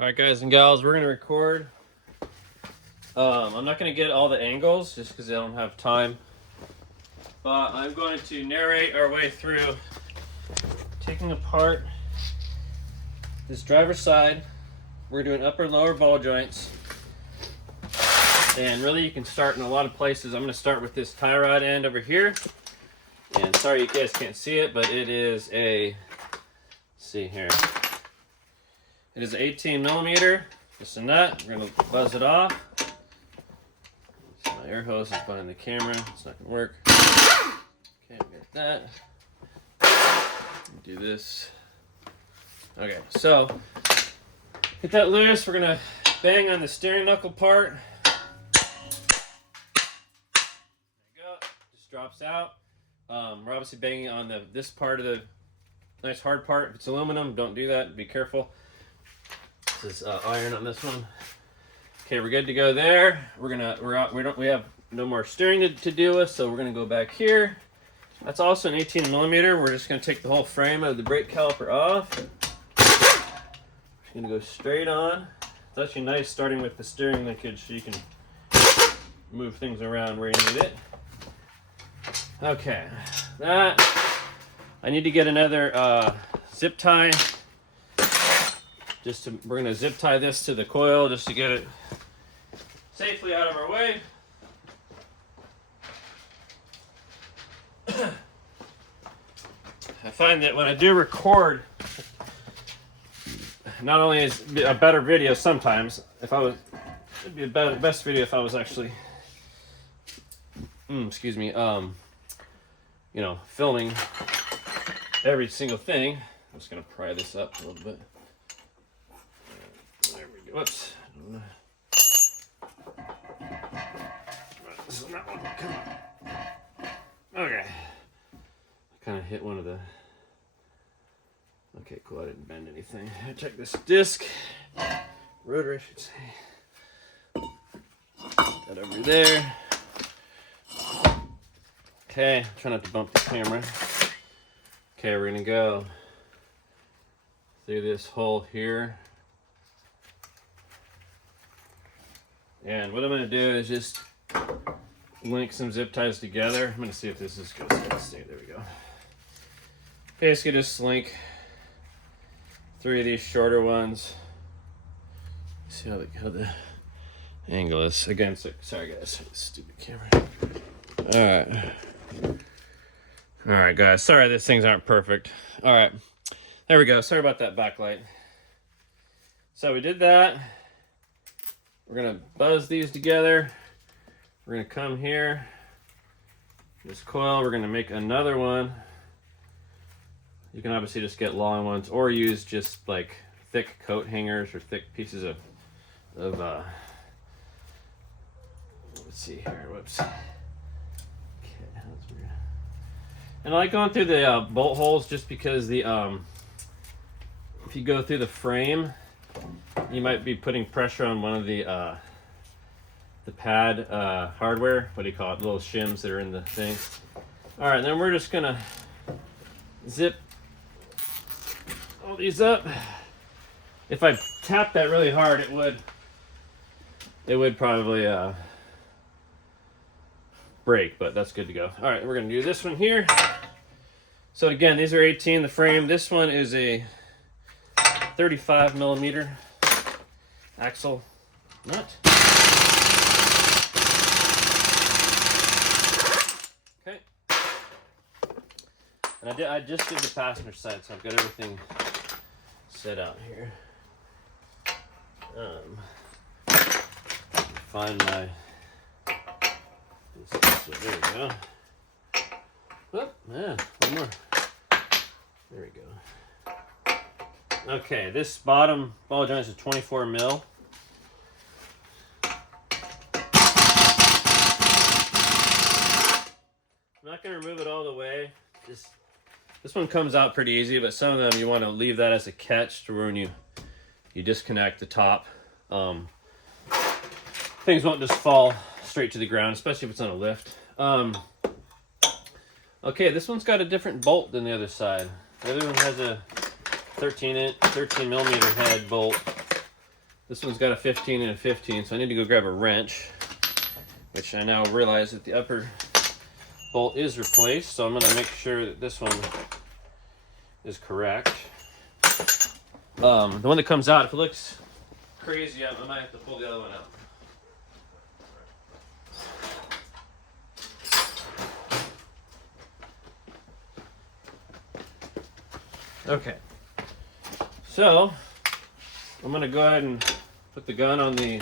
Alright guys and gals, we're going to record. I'm not going to get all the angles just because I don't have time. But I'm going to narrate our way through taking apart this driver's side. We're doing upper and lower ball joints. And really you can start in a lot of places. I'm going to start with this tie rod end over here. And sorry you guys can't see it, but it is a, let's see here. It is 18 millimeter, just a nut. We're going to buzz it off. So my air hose is behind the camera. It's not going to work. Okay, get that. Do this. Okay, so get that loose. We're going to bang on the steering knuckle part. There you go. Just drops out. We're obviously banging on this part of the nice hard part. If it's aluminum, don't do that. Be careful. This is iron on this one. Okay, we're good to go there. We have no more steering to deal with, so we're gonna go back here. That's also an 18 millimeter. We're just gonna take the whole frame of the brake caliper off. Just gonna go straight on. It's actually nice starting with the steering linkage so you can move things around where you need it. Okay, that I need to get another zip tie. We're gonna zip tie this to the coil just to get it safely out of our way. I find that when I do record, not only is it a better video sometimes, it'd be the best video if I was actually, excuse me, you know, filming every single thing. I'm just gonna pry this up a little bit. There we go. Whoops. This is not one. Come on. Okay. I kind of hit one of the. Okay, cool. I didn't bend anything. Check this disc. Rotor, I should say. Put that over there. Okay. Try not to bump the camera. Okay, we're gonna go through this hole here. And what I'm going to do is just link some zip ties together. I'm going to see if this is going to stay. There we go. Basically just link 3 of these shorter ones. See how the angle is. Again, sorry guys, stupid camera. Alright guys, sorry these things aren't perfect. Alright, there we go. Sorry about that backlight. So we did that. We're gonna buzz these together. We're gonna come here, this coil, we're gonna make another one. You can obviously just get long ones or use just like thick coat hangers or thick pieces of let's see here, whoops. Okay, that's weird. And I like going through the bolt holes just because the if you go through the frame, you might be putting pressure on one of the pad hardware. What do you call it? Little shims that are in the thing. All right, then we're just gonna zip all these up. If I tap that really hard, it would probably break, but that's good to go. All right, we're gonna do this one here. So again, these are 18. The frame. This one is a 35 millimeter axle nut. Okay. And I just did the passenger side, so I've got everything set out here. Find my. So there we go. Whoop, yeah, one more. There we go. Okay, this bottom ball joint is 24 mil. I'm not going to remove it all the way. This one comes out pretty easy, but some of them you want to leave that as a catch to when you disconnect the top. Things won't just fall straight to the ground, especially if it's on a lift. Okay, this one's got a different bolt than the other side. The other one has a 13 millimeter head bolt. This one's got a 15 and a 15, so I need to go grab a wrench, which I now realize that the upper bolt is replaced, so I'm going to make sure that this one is correct. The one that comes out, if it looks crazy, I might have to pull the other one out. Okay, so I'm going to go ahead and put the gun on the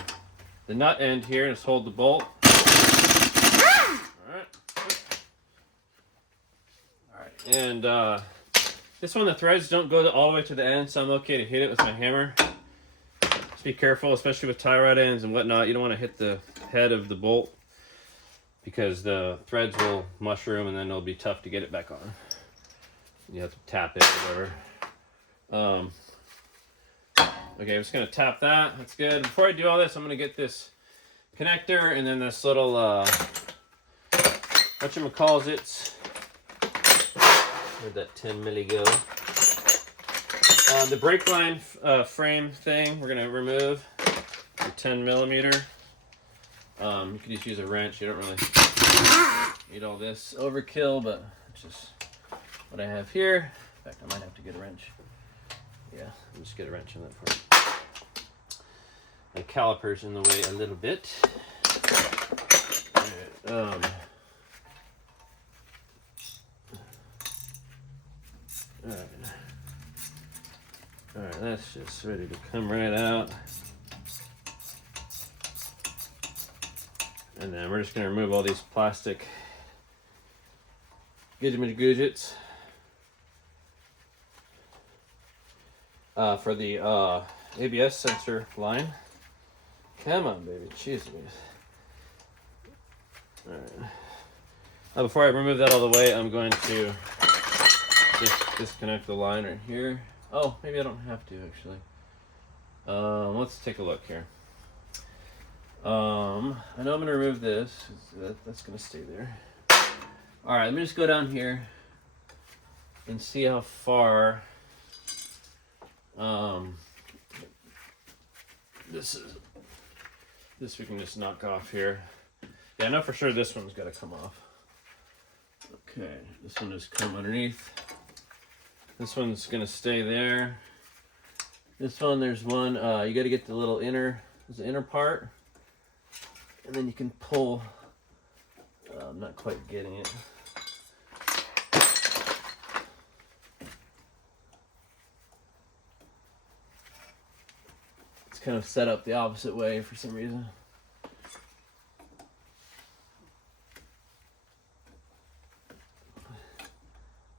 nut end here and just hold the bolt. Alright, and this one, the threads don't go all the way to the end, so I'm okay to hit it with my hammer. Just be careful, especially with tie rod ends and whatnot. You don't want to hit the head of the bolt because the threads will mushroom and then it'll be tough to get it back on. You have to tap it or whatever. Okay, I'm just going to tap that. That's good. Before I do all this, I'm going to get this connector and then this little, whatchamacallits. Where'd that 10 milli go? The brake line frame thing, we're going to remove the 10 millimeter. You could just use a wrench. You don't really need all this overkill, but it's just what I have here. In fact, I might have to get a wrench. Yeah, I'll just get a wrench in that for you. My caliper's in the way a little bit. All right, Alright, that's just ready to come right out. And then we're just going to remove all these plastic gadgets for the ABS sensor line. Come on, baby. Jeez. Alright. Now, before I remove that all the way, I'm going to just disconnect the line right here. Oh, maybe I don't have to actually. Let's take a look here. I know I'm going to remove this. That's going to stay there. Alright, let me just go down here and see how far this we can just knock off here. Yeah, I know for sure this one's got to come off. Okay, this one just come underneath. This one's gonna stay there. This one, there's one, you gotta get the little inner part. And then you can pull, I'm not quite getting it. It's kind of set up the opposite way for some reason.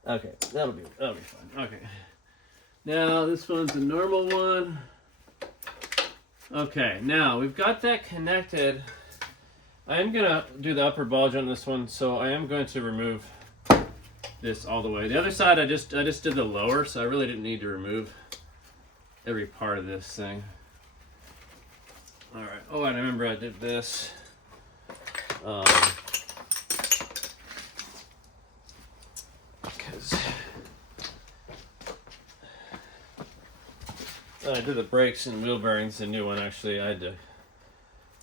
Okay, that'll be fine. Okay. Now this one's a normal one. Okay, now we've got that connected. I am gonna do the upper ball joint on this one, so I am going to remove this all the way. The other side I just did the lower, so I really didn't need to remove every part of this thing. Alright. Oh, and I remember I did this. I did the brakes and wheel bearings, the new one actually. I had to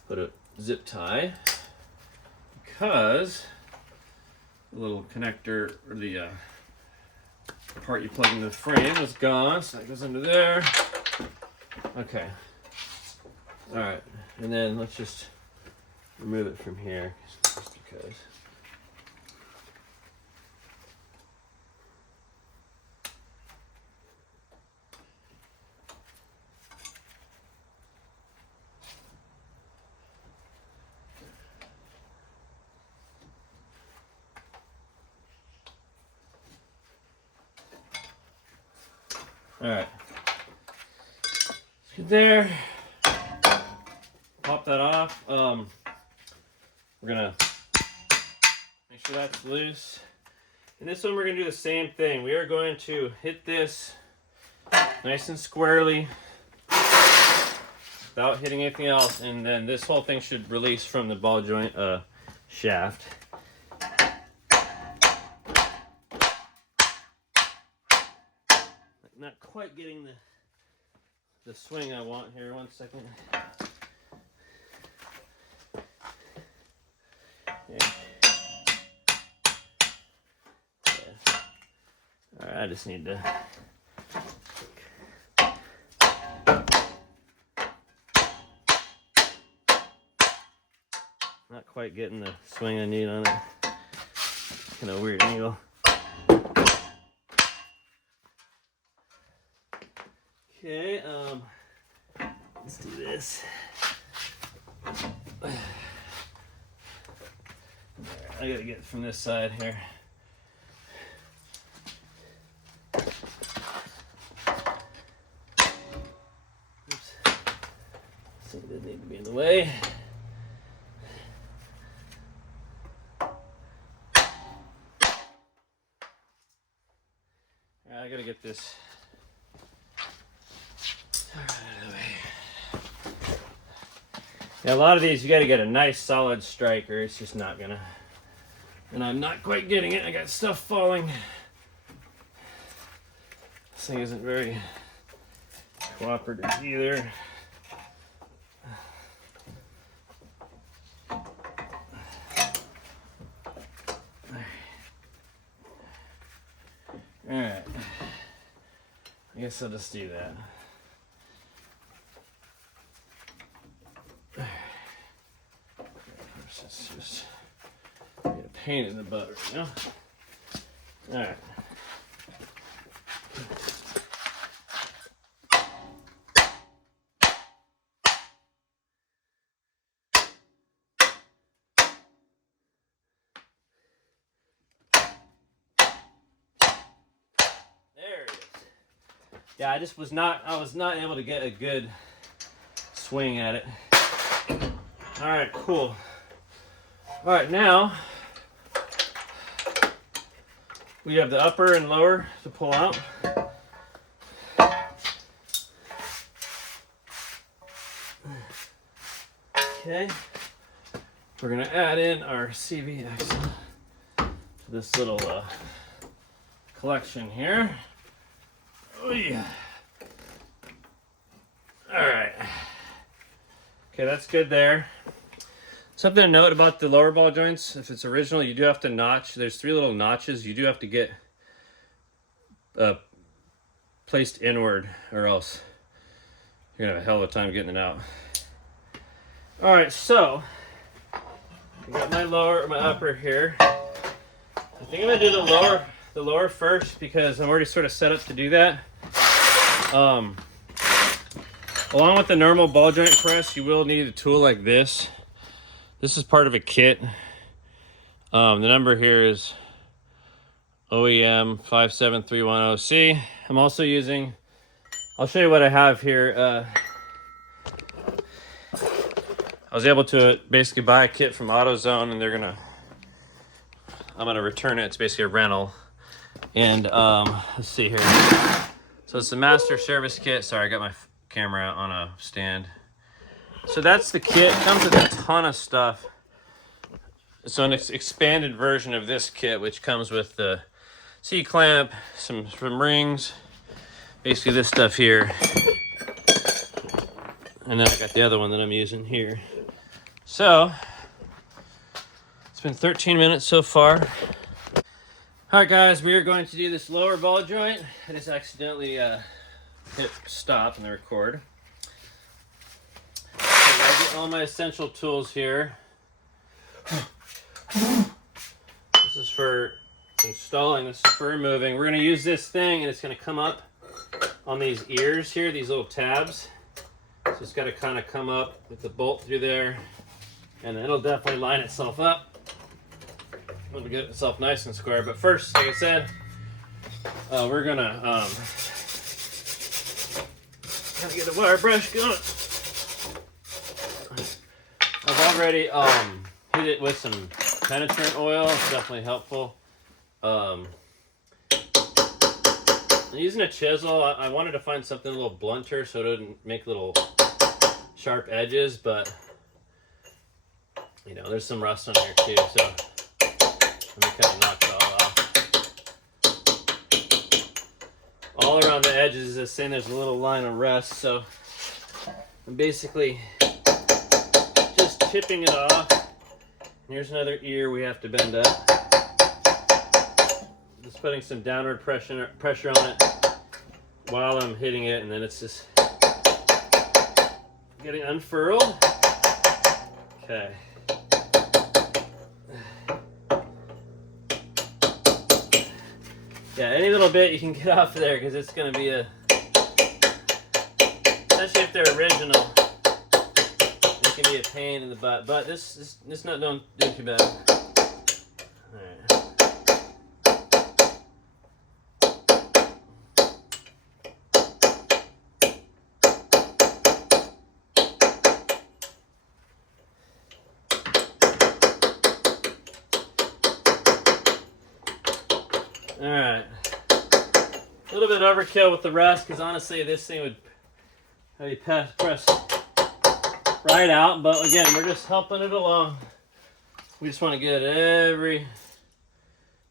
put a zip tie because the little connector, or the part you plug into the frame, was gone, so that goes under there. Okay. Alright, and then let's just remove it from here, just because. Alright, get there, pop that off. We're gonna make sure that's loose. And this one we're gonna do the same thing. We are going to hit this nice and squarely without hitting anything else, and then this whole thing should release from the ball joint shaft. Not quite getting the swing I want here. 1 second. Yeah. All right, I just need to. Not quite getting the swing I need on it. Kind of weird angle. Okay, let's do this. Right, I gotta get from this side here. Oops. So it doesn't need to be in the way. Right, I gotta get this. Yeah, a lot of these you got to get a nice solid striker. It's just not gonna, and I'm not quite getting it. I got stuff falling. This thing isn't very cooperative either. All right, I guess I'll just do that. It's just a pain in the butt right now. All right. There it is. Yeah, I was not able to get a good swing at it. All right, cool. All right, now we have the upper and lower to pull out. Okay, we're gonna add in our CV axle to this little collection here. Oh yeah. All right. Okay, that's good there. Something to note about the lower ball joints, if it's original, you do have to notch. There's 3 little notches you do have to get placed inward, or else you're gonna have a hell of a time getting it out. All right, so I got my upper here. I think I'm gonna do the lower first because I'm already sort of set up to do that. Along with the normal ball joint press, you will need a tool like this. This is part of a kit. The number here is OEM 57310C. I'm also using, I'll show you what I have here. I was able to basically buy a kit from AutoZone, and I'm gonna return it. It's basically a rental. And let's see here. So it's the Master Service Kit. Sorry, I got my camera out on a stand. So that's the kit. It comes with a ton of stuff. So an expanded version of this kit, which comes with the C-clamp, some rings, basically this stuff here. And then I got the other one that I'm using here. So it's been 13 minutes so far. All right, guys, we are going to do this lower ball joint. I just accidentally hit stop in the record. I get all my essential tools here. This is for installing, this is for removing. We're going to use this thing, and it's going to come up on these ears here, these little tabs. So it's got to kind of come up with the bolt through there, and then it'll definitely line itself up. It'll get itself nice and square. But first, like I said, we're going to get a wire brush going. I've already hit it with some penetrant oil. It's definitely helpful. I'm using a chisel. I wanted to find something a little blunter so it wouldn't make little sharp edges, but you know, there's some rust on here too, so let me kind of knock it all off. all around the edges. This thing, there's a little line of rust, so I'm basically just chipping it off. Here's another ear we have to bend up. Just putting some downward pressure on it while I'm hitting it, and then it's just getting unfurled. Okay. Yeah, any little bit you can get off of there, because it's going to be especially if they're original, it can be a pain in the butt. But this not doing too bad. Alright. Alright. A little bit overkill with the rust, because honestly this thing would probably press right out, but again, we're just helping it along. We just want to get every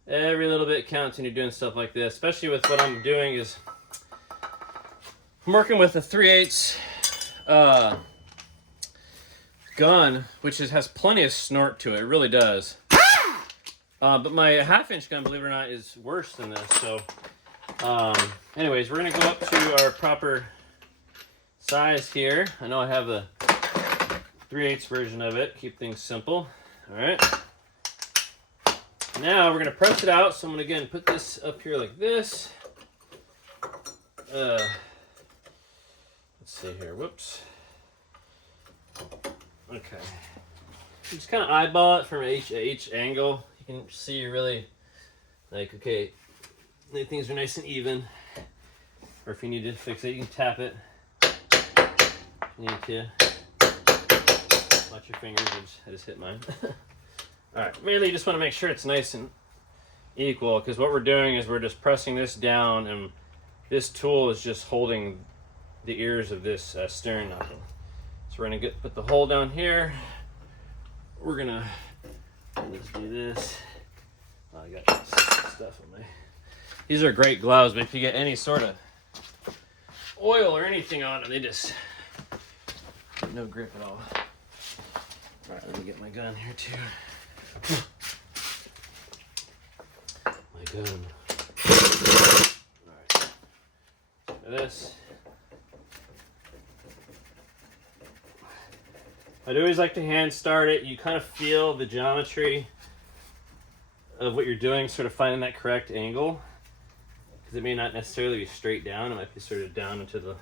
little bit counts when you're doing stuff like this, especially with what I'm doing is I'm working with a 3/8 gun, which has plenty of snort to it. It really does. But my 1/2-inch gun, believe it or not, is worse than this. So, anyways, we're gonna go up to our proper size here. I know I have the 3/8 version of it. Keep things simple. All right. Now we're gonna press it out. So I'm gonna again put this up here like this. Let's see here. Whoops. Okay. Just kind of eyeball it from each angle. You can see really, like, okay, things are nice and even. Or if you need to fix it, you can tap it. You need to watch your fingers. I just hit mine. All right, mainly you just want to make sure it's nice and equal, because what we're doing is we're just pressing this down, and this tool is just holding the ears of this steering knuckle. So we're gonna put the hole down here. We're gonna let's do this. Oh, I got this stuff on my. These are great gloves, but if you get any sort of oil or anything on them, they just have no grip at all. All right, let me get my gun here too. My gun. All right. For this. I'd always like to hand start it. You kind of feel the geometry of what you're doing, sort of finding that correct angle, because it may not necessarily be straight down. It might be sort of down into the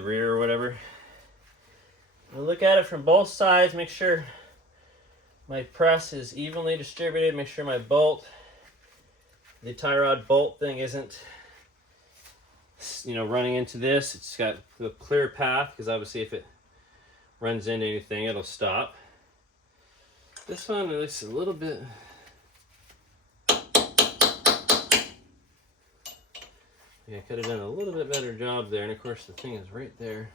rear or whatever. I'll look at it from both sides, make sure my press is evenly distributed, make sure my bolt, the tie rod bolt thing isn't, running into this. It's got a clear path, because obviously if it runs into anything, it'll stop. This one looks a little bit. Yeah, I could have done a little bit better job there, and of course the thing is right there.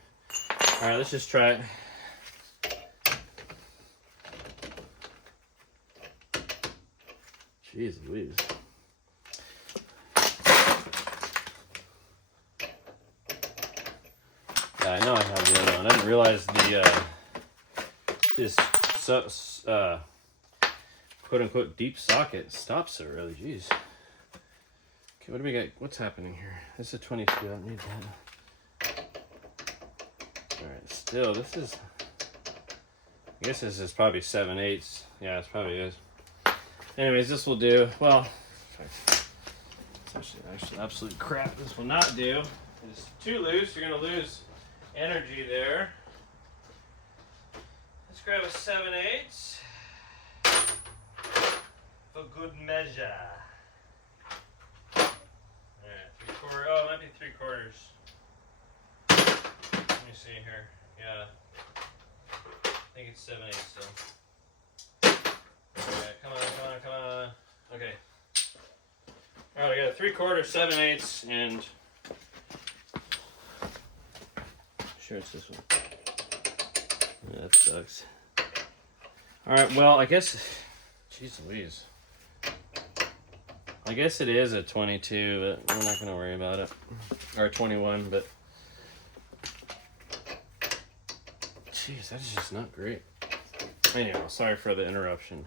All right, let's just try it. Jeez Louise. Yeah, I know I have the other one. I didn't realize this quote-unquote deep socket stops so early. Jeez. Okay, what do we got? What's happening here? This is a 22. I don't need that. Alright, still, this is... I guess this is probably 7/8. Yeah, it probably is. Anyways, this will do. Well, it's actually absolute crap. This will not do. It's too loose. You're going to lose energy there. Let's grab a 7/8 for good measure. Alright, 3/4. Oh, it might be 3/4. Let me see here. Yeah. I think it's 7/8 still. Alright, come on. Okay. Alright, I got a 3/4, 7/8, and sure it's this one. Yeah, that sucks. Alright, well, I guess, jeez Louise. I guess it is a 22, but we're not going to worry about it. Or 21, but... Jeez, that is just not great. Anyhow, sorry for the interruption.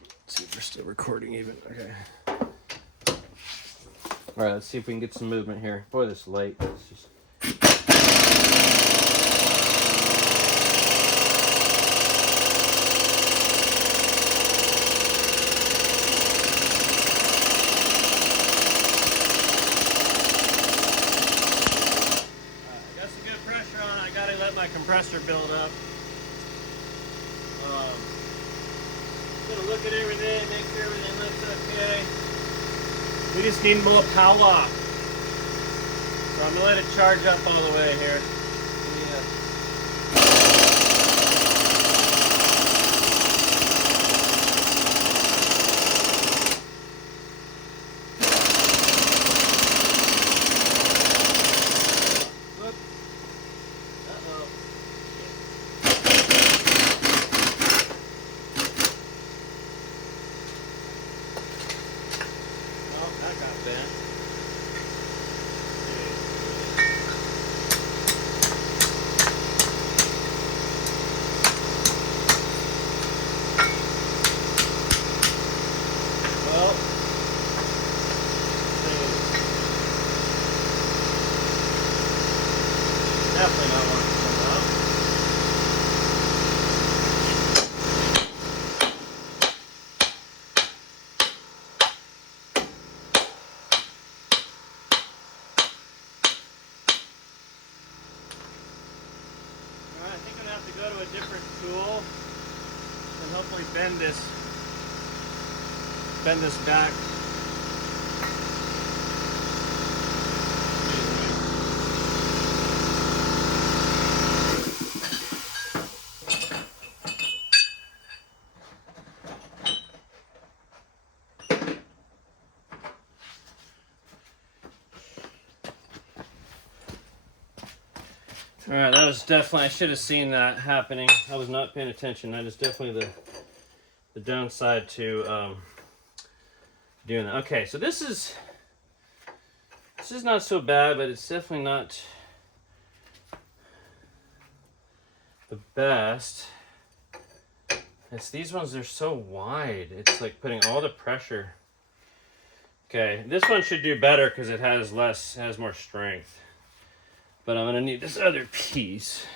Let's see if we're still recording even. Okay. Alright, let's see if we can get some movement here. Boy, this light is just... compressor build up. Gonna look at everything, make sure everything looks okay. We just need more power. So I'm gonna let it charge up all the way here. Definitely not wanting to come out. Alright, I think I'm going to have to go to a different tool and hopefully bend this back. Alright, that was definitely, I should have seen that happening. I was not paying attention. That is definitely the downside to doing that. Okay, so this is not so bad, but it's definitely not the best. It's these ones, they're so wide. It's like putting all the pressure. Okay, this one should do better because it has more strength. But I'm going to need this other piece.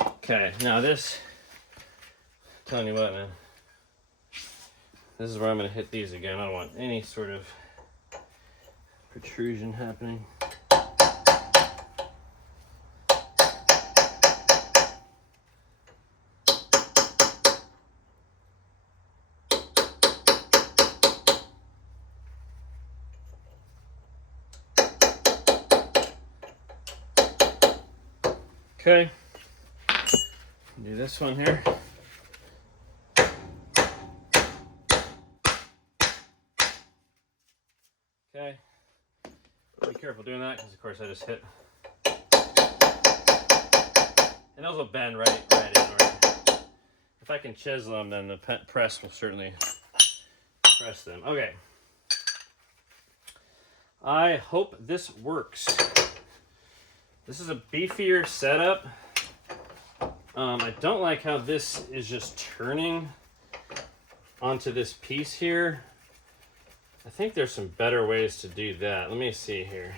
Okay, now this, I'm telling you what, man. This is where I'm going to hit these again. I don't want any sort of protrusion happening. Okay, do this one here. Okay, be careful doing that because of course I just hit. And those will bend right in. Right. If I can chisel them, then the press will certainly press them. Okay, I hope this works. This is a beefier setup. I don't like how this is just turning onto this piece here. I think there's some better ways to do that. Let me see here.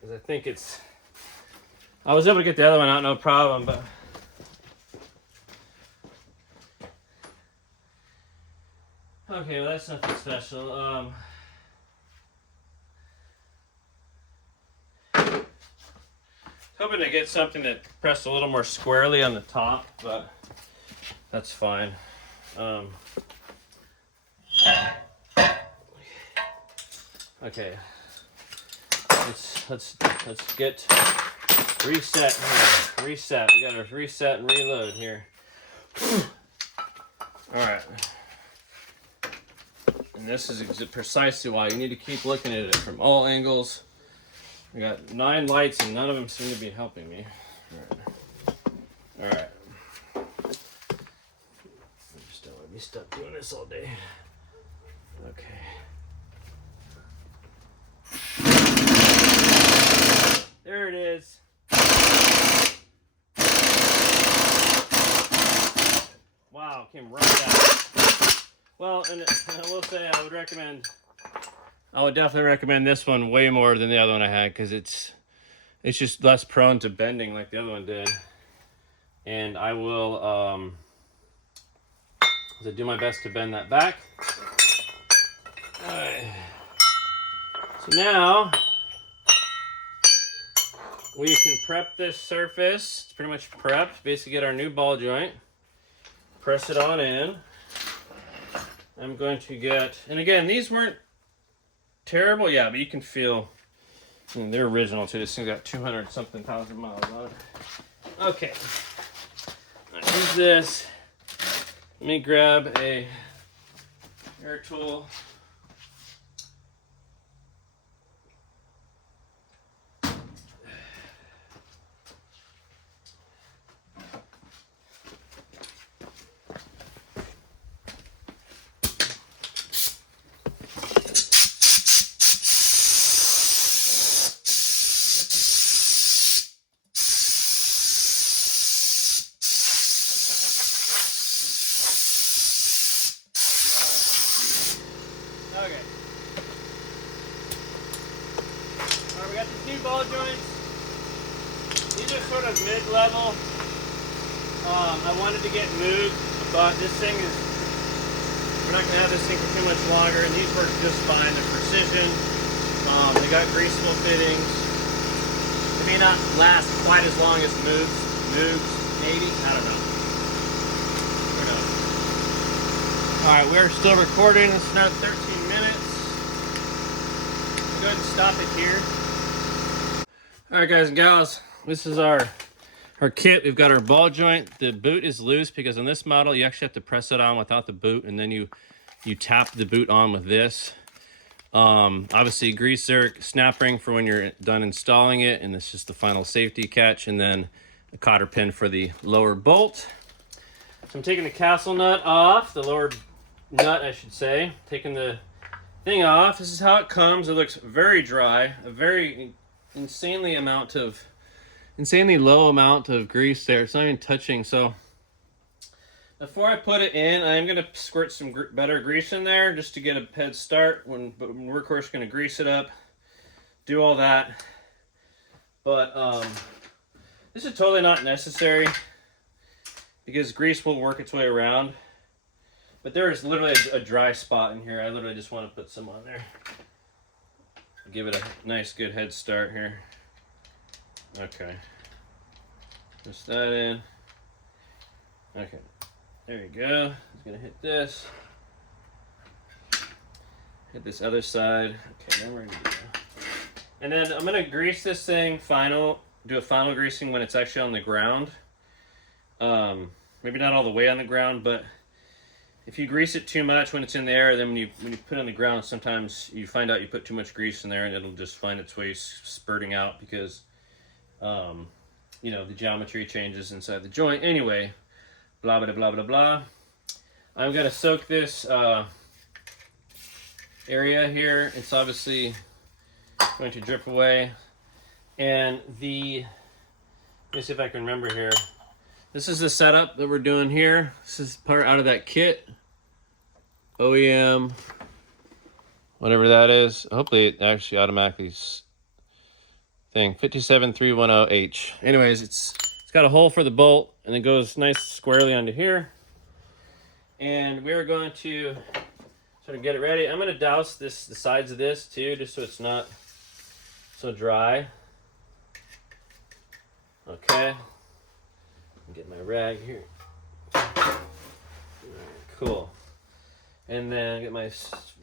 Because I think I was able to get the other one out no problem, but okay, well that's nothing special. Hoping to get something that pressed a little more squarely on the top, but that's fine. Okay, let's get reset here. Reset. We gotta reset and reload here. All right. And this is precisely why you need to keep looking at it from all angles. I got 9 lights and none of them seem to be helping me. All right. I just don't want to be stuck doing this all day. Okay. There it is. Wow, came right out. Well, and I will say I would definitely recommend this one way more than the other one I had, because it's just less prone to bending like the other one did. And I will do my best to bend that back. All right. So now we can prep this surface. It's pretty much prepped. Basically get our new ball joint, press it on in. I'm going to get, and again, these weren't terrible, yeah, but you can feel, I mean, they're original too. This thing's got 200 something thousand miles on it. Okay, I'll use this. Let me grab a air tool. Okay. Alright, we got these new ball joints. These are sort of mid-level. I wanted to get moved, but this thing is, we're not going to have this thing for too much longer, and these work just fine. They're precision. They got greasable fittings. They may not last quite as long as moves, maybe. I don't know. Who knows? Alright, we're still recording. It's now 13 minutes. I'll go ahead and stop it here. Alright guys and gals, this is our kit. We've got our ball joint. The boot is loose because on this model you actually have to press it on without the boot, and then you tap the boot on with this. Obviously greaser, snap ring for when you're done installing it, and it's just the final safety catch, and then a cotter pin for the lower bolt. So I'm taking the castle nut off, the lower nut I should say, taking the thing off. This is how it comes. It looks very dry, a very insanely low amount of grease there. It's not even touching. So before I put it in, I'm going to squirt some better grease in there just to get a head start. But we're of course going to grease it up, do all that. But this is totally not necessary because grease will work its way around. But there is literally a dry spot in here. I literally just want to put some on there. Give it a nice good head start here. Okay. Just that in. Okay. There you go. It's gonna hit this. Hit this other side. Okay, then we're gonna do that. And then I'm gonna grease this thing do a final greasing when it's actually on the ground. Maybe not all the way on the ground, but if you grease it too much when it's in the air, then when you put it on the ground, sometimes you find out you put too much grease in there and it'll just find its way spurting out because, you know, the geometry changes inside the joint. Anyway, blah, blah, blah, blah, blah. I'm going to soak this area here. It's obviously going to drip away. And let me see if I can remember here. This is the setup that we're doing here. This is part out of that kit. OEM, whatever that is. Hopefully it actually automatically 57310H. Anyways, it's got a hole for the bolt and it goes nice squarely onto here. And we're going to sort of get it ready. I'm going to douse the sides of this too, just so it's not so dry. Okay. Get my rag here. Right, cool. And then get my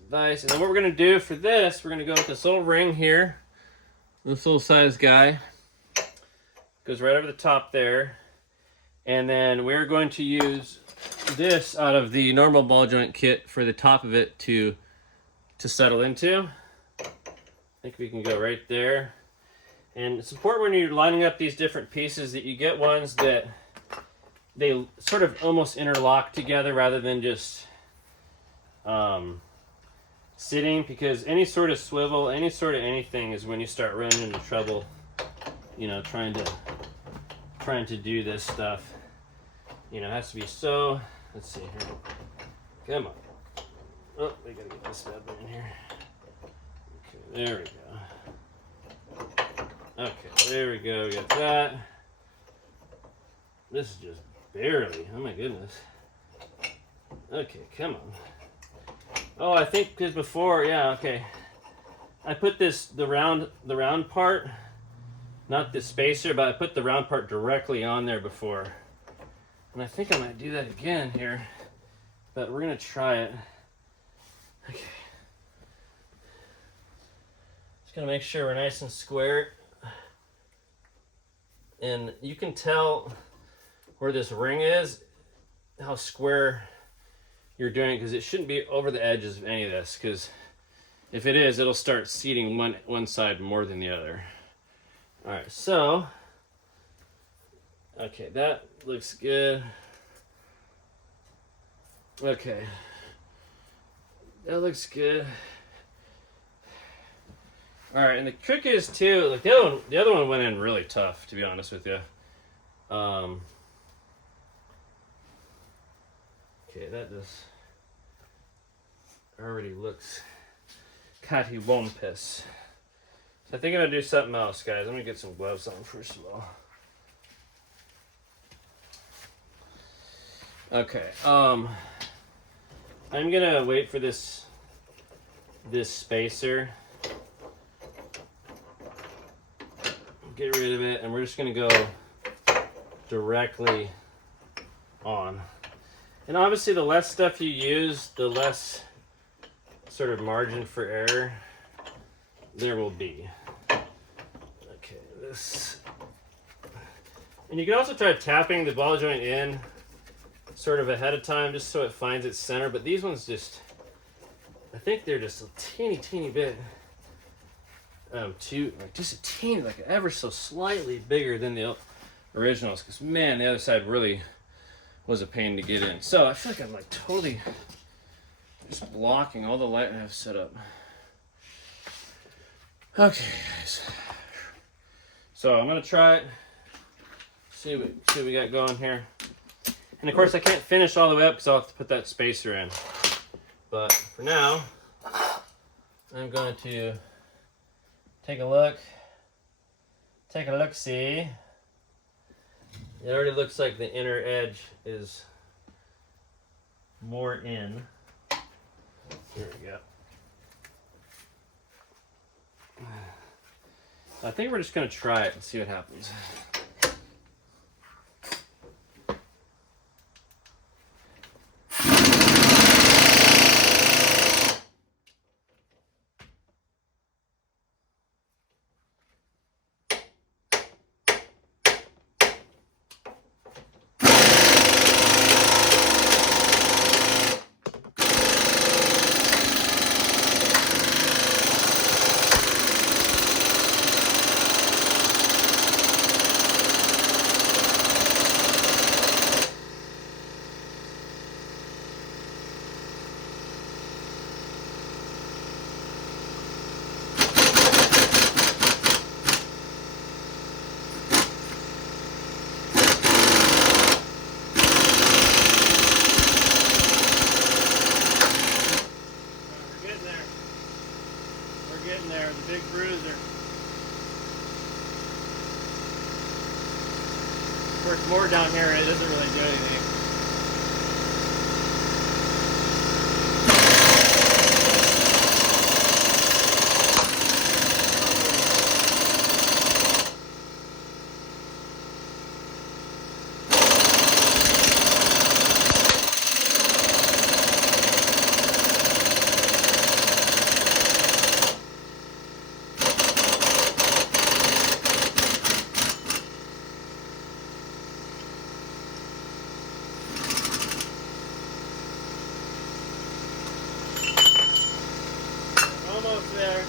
vise. And then what we're going to do for this, we're going to go with this little ring here. This little size guy. Goes right over the top there. And then we're going to use this out of the normal ball joint kit for the top of it to to settle into. I think we can go right there. And it's important when you're lining up these different pieces that you get ones that they sort of almost interlock together rather than just sitting, because any sort of swivel, any sort of anything is when you start running into trouble, you know, trying to do this stuff. You know, it has to be so, let's see here. Come on. Oh, we gotta get this bad boy in here. Okay, there we go. Okay, there we go, we got that. This is just barely, oh my goodness. Okay, come on. Oh, I think because before, yeah, okay. I put the round part, not the spacer, but I put the round part directly on there before. And I think I might do that again here, but we're gonna try it. Okay. Just gonna make sure we're nice and square. And you can tell where this ring is, how square you're doing, because it shouldn't be over the edges of any of this, because if it is, it'll start seating one side more than the other. All right, so, okay, that looks good. Okay, that looks good. All right, and the trick is too, like the other one went in really tough, to be honest with you. Okay, that just already looks cattywampus. So I think I'm gonna do something else, guys. Let me get some gloves on first of all. Okay, I'm gonna wait for this spacer. Get rid of it, and we're just gonna go directly on. And obviously the less stuff you use, the less sort of margin for error there will be. Okay, this. And you can also try tapping the ball joint in sort of ahead of time just so it finds its center, but these ones just, I think they're just a teeny bit just a teeny, like ever so slightly bigger than the originals, because man, the other side really was a pain to get in. So I feel like I'm like totally just blocking all the light I have set up. Okay, guys. So I'm gonna try it. See what we got going here. And of course I can't finish all the way up because I'll have to put that spacer in. But for now, I'm going to take a look. Take a look, see. It already looks like the inner edge is more in. Here we go. I think we're just going to try it and see what happens. Big bruiser. Of course, more down here, it doesn't really do anything. almost there.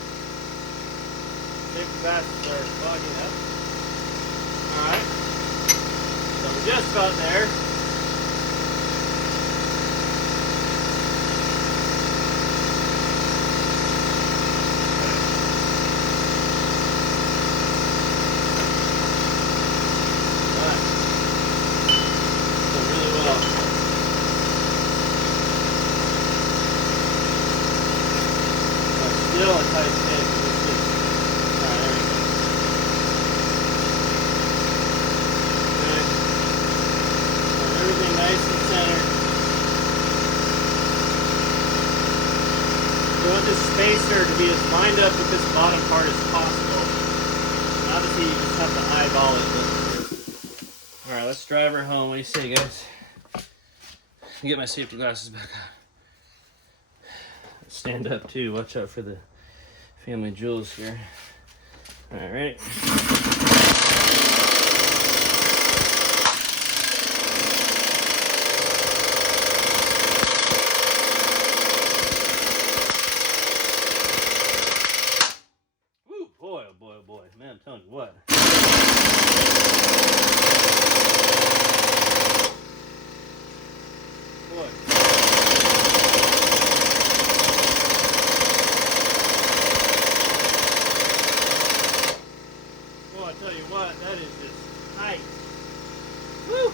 Safety glasses are fogging up. Alright. So we're just about there. Still a tight fit, but it's just, alright, there we go. Good. So everything nice and centered. We want this spacer to be as lined up with this bottom part as possible. And obviously you just have to eyeball it. Alright, let's drive her home. What do you say, guys? Get my safety glasses back on. Stand up too. Watch out for the family jewels here. All right, ready? Woo, boy, oh boy, oh boy. Man, I'm telling you what. Boy. I tell you what, that is just tight. Woo!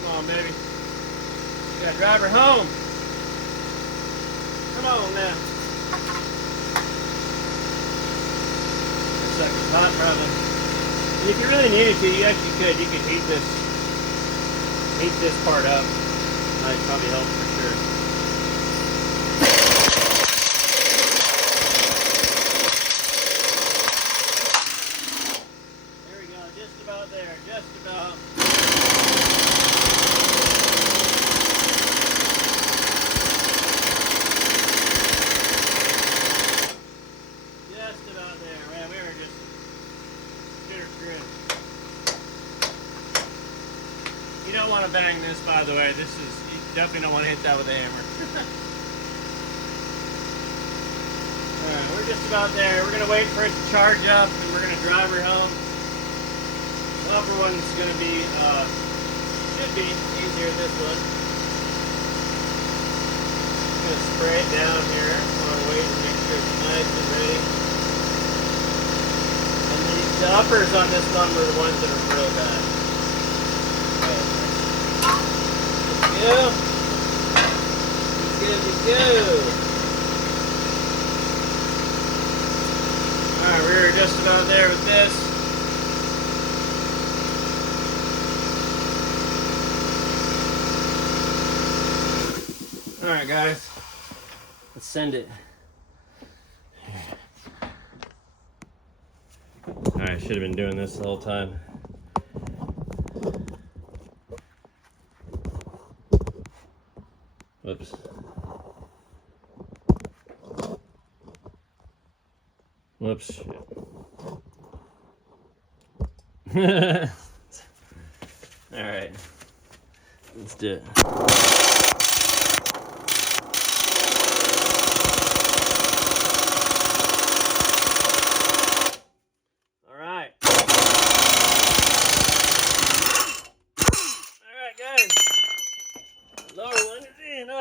Come on, baby. You gotta drive her home. Come on now. That sucker's hot, brother. And if you really needed to, you actually could. You could heat this part up. Might probably help for sure. Just about there, just about. Just about there, man. We were just screwing. You don't want to bang this, by the way. You definitely don't want to hit that with a hammer. Alright, we're just about there. We're going to wait for it to charge up, and we're going to drive her home. The upper one's going to be, should be easier than this one. I'm going to spray it down here while I wait and make sure it's nice and ready. And the uppers on this one were the ones that are real bad. Okay. Let's go. Good to go. Alright, we're just about there with this. Alright guys, let's send it. Alright, I should have been doing this the whole time. Whoops. Whoops. Alright, let's do it.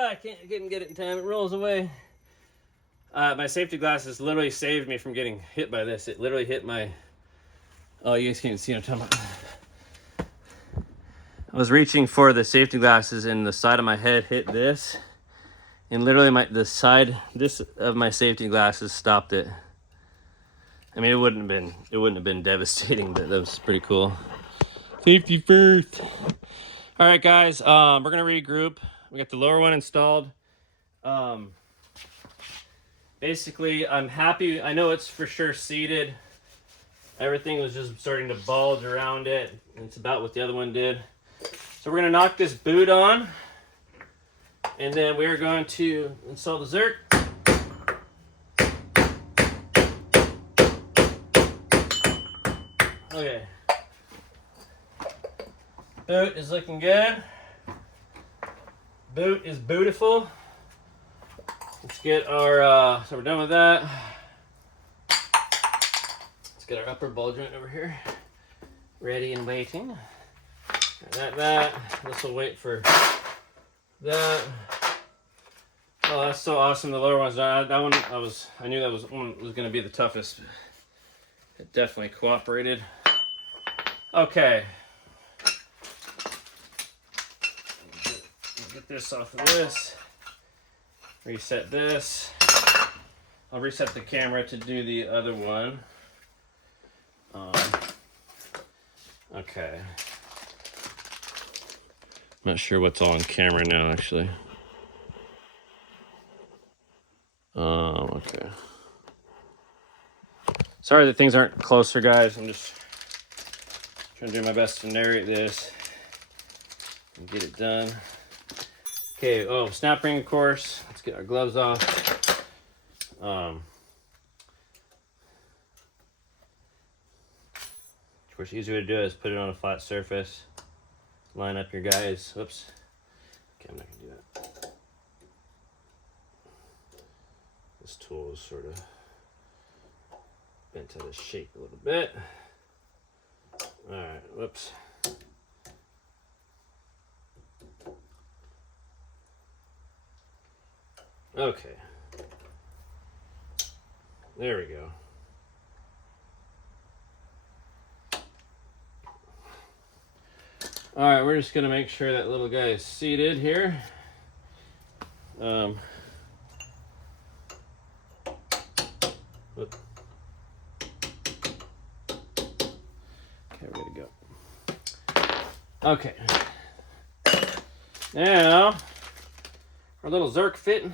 I can't get it in time. It rolls away. My safety glasses literally saved me from getting hit by this. It literally hit my... Oh, you guys can't see what I'm talking about. I was reaching for the safety glasses and the side of my head hit this. And literally the side of my safety glasses stopped it. I mean, it wouldn't have been devastating, but that was pretty cool. Safety first. All right, guys, we're gonna regroup. We got the lower one installed. Basically, I'm happy. I know it's for sure seated. Everything was just starting to bulge around it. It's about what the other one did. So we're gonna knock this boot on, and then we're going to install the Zerk. Okay. Boot is looking good. Boot is beautiful. Let's get our, so we're done with that. Let's get our upper ball joint over here. Ready and waiting. That. This will wait for that. Oh, that's so awesome. The lower one's done. That one, I knew that was one was going to be the toughest. It definitely cooperated. Okay. Get this off of this. Reset this. I'll reset the camera to do the other one. Okay. I'm not sure what's all on camera now, actually. Okay. Sorry that things aren't closer, guys. I'm just trying to do my best to narrate this and get it done. Okay, snap ring, of course. Let's get our gloves off. Of course, the easy way to do it is put it on a flat surface. Line up your guys. Whoops. Okay, I'm not going to do that. This tool is sort of bent out of shape a little bit. Alright, whoops. Okay. There we go. Alright, we're just going to make sure that little guy is seated here. Whoop. Okay, we're good to go. Okay. Now, our little Zerk fit.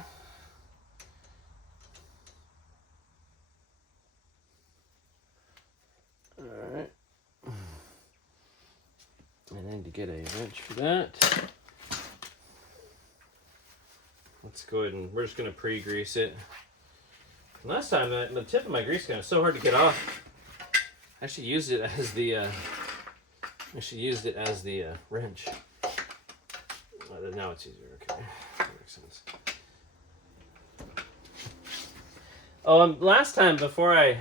Alright. I need to get a wrench for that. Let's go ahead and we're just going to pre-grease it. Last time, the tip of my grease gun was so hard to get off. I actually used it as the wrench. Now it's easier. Okay, that makes sense. Oh, last time before I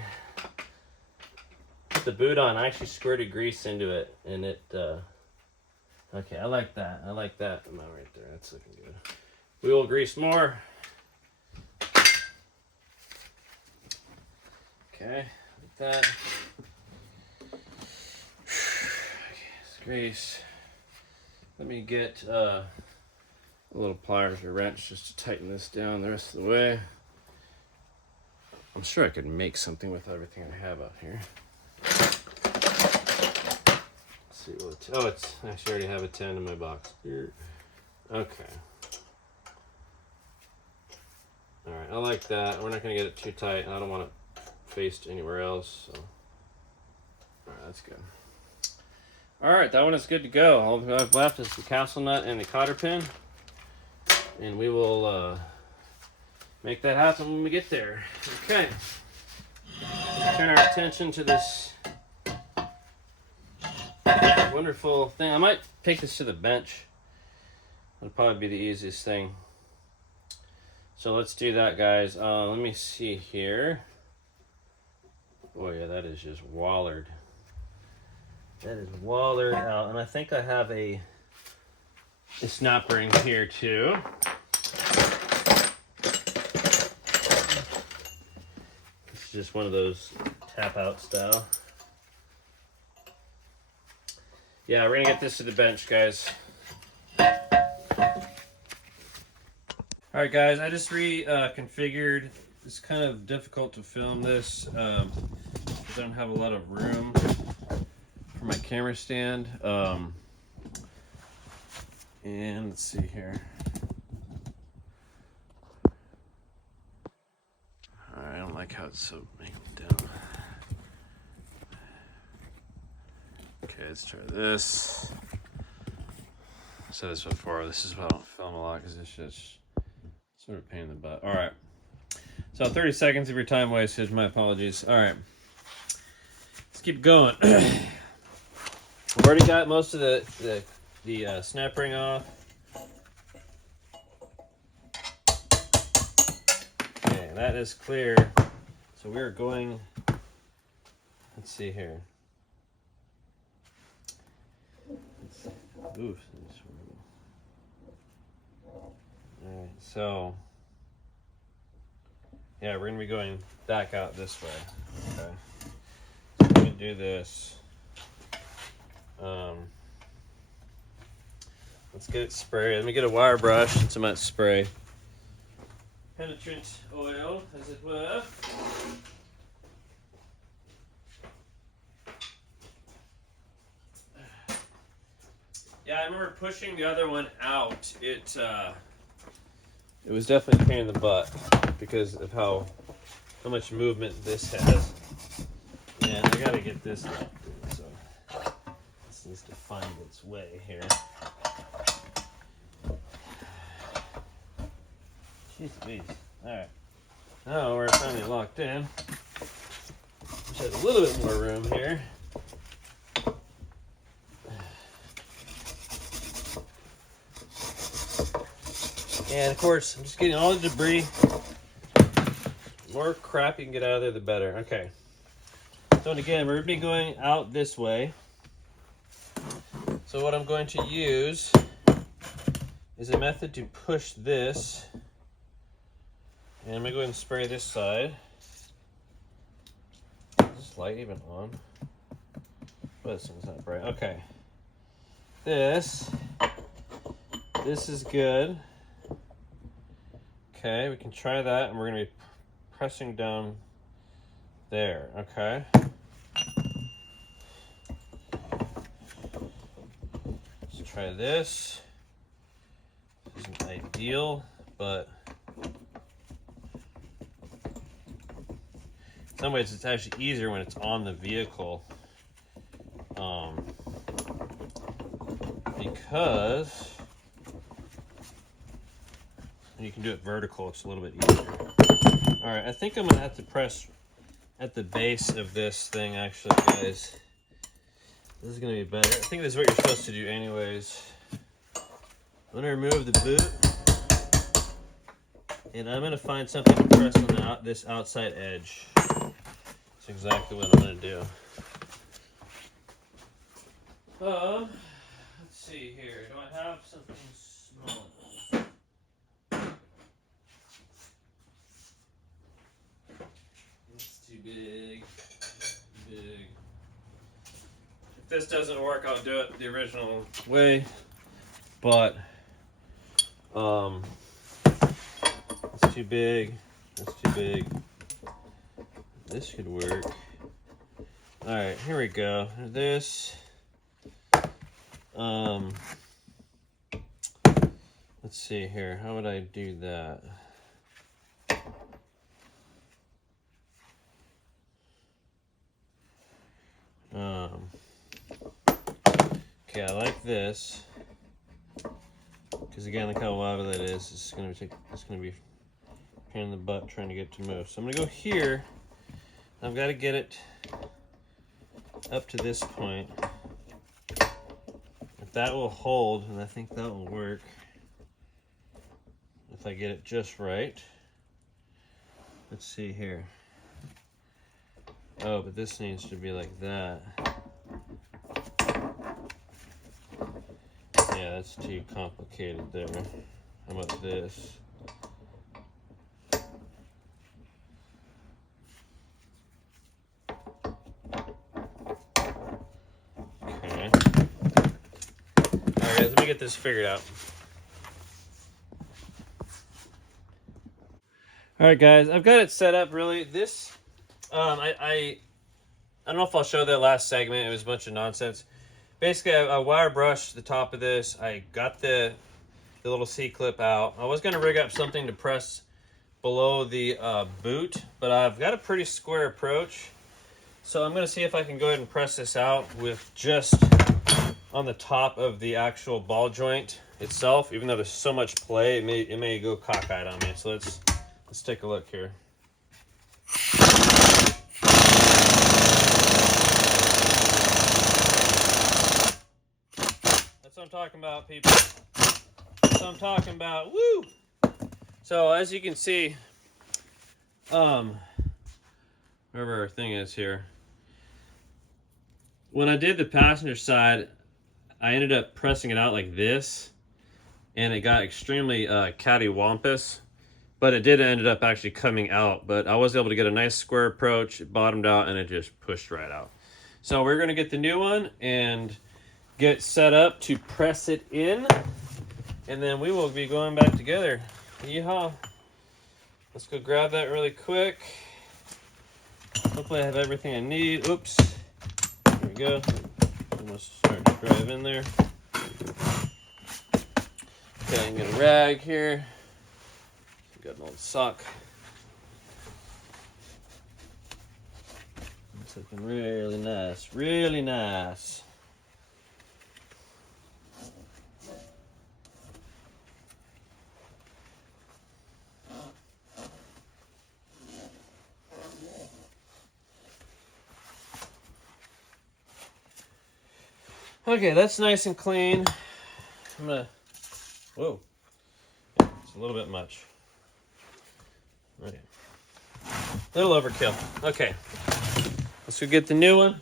put the boot on, I actually squirted grease into it, and it. Okay, I like that. I like that amount right there. That's looking good. We will grease more. Okay, like that. Okay, grease. Let me get a little pliers or wrench just to tighten this down the rest of the way. I'm sure I could make something with everything I have out here. Let's see what. Oh, it's actually already have a 10 in my box. Here. Okay. All right, I like that. We're not going to get it too tight. I don't want it faced anywhere else. So. All right, that's good. All right, that one is good to go. All we have left is the castle nut and the cotter pin, and we will make that happen when we get there. Okay. Turn our attention to this wonderful thing. I might take this to the bench. That'll probably be the easiest thing. So let's do that, guys. Let me see here. Oh yeah, that is just wallered. That is wallered out, and I think I have a snap ring here too. It's just one of those tap out style. Yeah, we're gonna get this to the bench, guys. All right, guys, I just reconfigured. It's kind of difficult to film this because I don't have a lot of room for my camera stand. And let's see here. All right, I don't like how it's so angled down. Okay, let's try this. I said this before. This is why I don't film a lot because it's just sort of a pain in the butt. All right. So 30 seconds of your time wasted. My apologies. All right. Let's keep going. I've already got most of the snap ring off. that is clear. So we're going, let's see here. Oof. Alright, so yeah, we're gonna be going back out this way. Okay. So we're gonna do this. Let's get it sprayed. Let me get a wire brush and some of that spray. Penetrant oil, as it were. Yeah, I remember pushing the other one out. It was definitely a pain in the butt because of how much movement this has. And I gotta get this out, so this needs to find its way here. Jeez Louise. Alright. Now we're finally locked in. Just has a little bit more room here. And of course, I'm just getting all the debris. The more crap you can get out of there, the better. Okay. So again, we're going to be going out this way. So what I'm going to use is a method to push this. And I'm going to go ahead and spray this side. Is this light even on? Well, this one's not bright. Okay. This is good. Okay, we can try that, and we're going to be pressing down there, okay? Let's try this. This isn't ideal, but in some ways it's actually easier when it's on the vehicle. Because you can do it vertical, it's a little bit easier. All right, I think I'm gonna have to press at the base of this thing, actually, guys. This is gonna be better. I think this is what you're supposed to do anyways. I'm gonna remove the boot, and I'm gonna find something to press on this outside edge. That's exactly what I'm gonna do. Let's see here. Do I have something small? Too big. If this doesn't work, I'll do it the original way. But it's too big. That's too big. This should work. All right, here we go. This. Let's see here. How would I do that? Okay, I like this because again, look how wide that is. It's gonna be a pain in the butt trying to get to move. So I'm gonna go here. I've got to get it up to this point. If that will hold, and I think that will work. If I get it just right. Let's see here. Oh, but this needs to be like that. Yeah, that's too complicated there. How about this? Okay. Alright, let me get this figured out. Alright guys, I've got it set up really. This I don't know if I'll show that last segment. It was a bunch of nonsense. Basically, I wire brushed the top of this. I got the little C-clip out. I was going to rig up something to press below the boot, but I've got a pretty square approach. So I'm going to see if I can go ahead and press this out with just on the top of the actual ball joint itself. Even though there's so much play, it may go cockeyed on me. So let's take a look here. That's what I'm talking about, people. That's what I'm talking about. Woo! So as you can see, wherever our thing is here. When I did the passenger side, I ended up pressing it out like this, and it got extremely cattywampus, but it did ended up actually coming out. But I was able to get a nice square approach. It bottomed out, and it just pushed right out. So we're gonna get the new one and get set up to press it in, and then we will be going back together. Yeehaw! Let's go grab that really quick. Hopefully I have everything I need. Oops. There we go. Almost starting to drive in there. Okay, I can get a rag here. Got an old sock. It's looking really nice. Really nice. Okay, that's nice and clean. I'm gonna, whoa, it's a little bit much. Okay, a little overkill. Okay, let's go get the new one.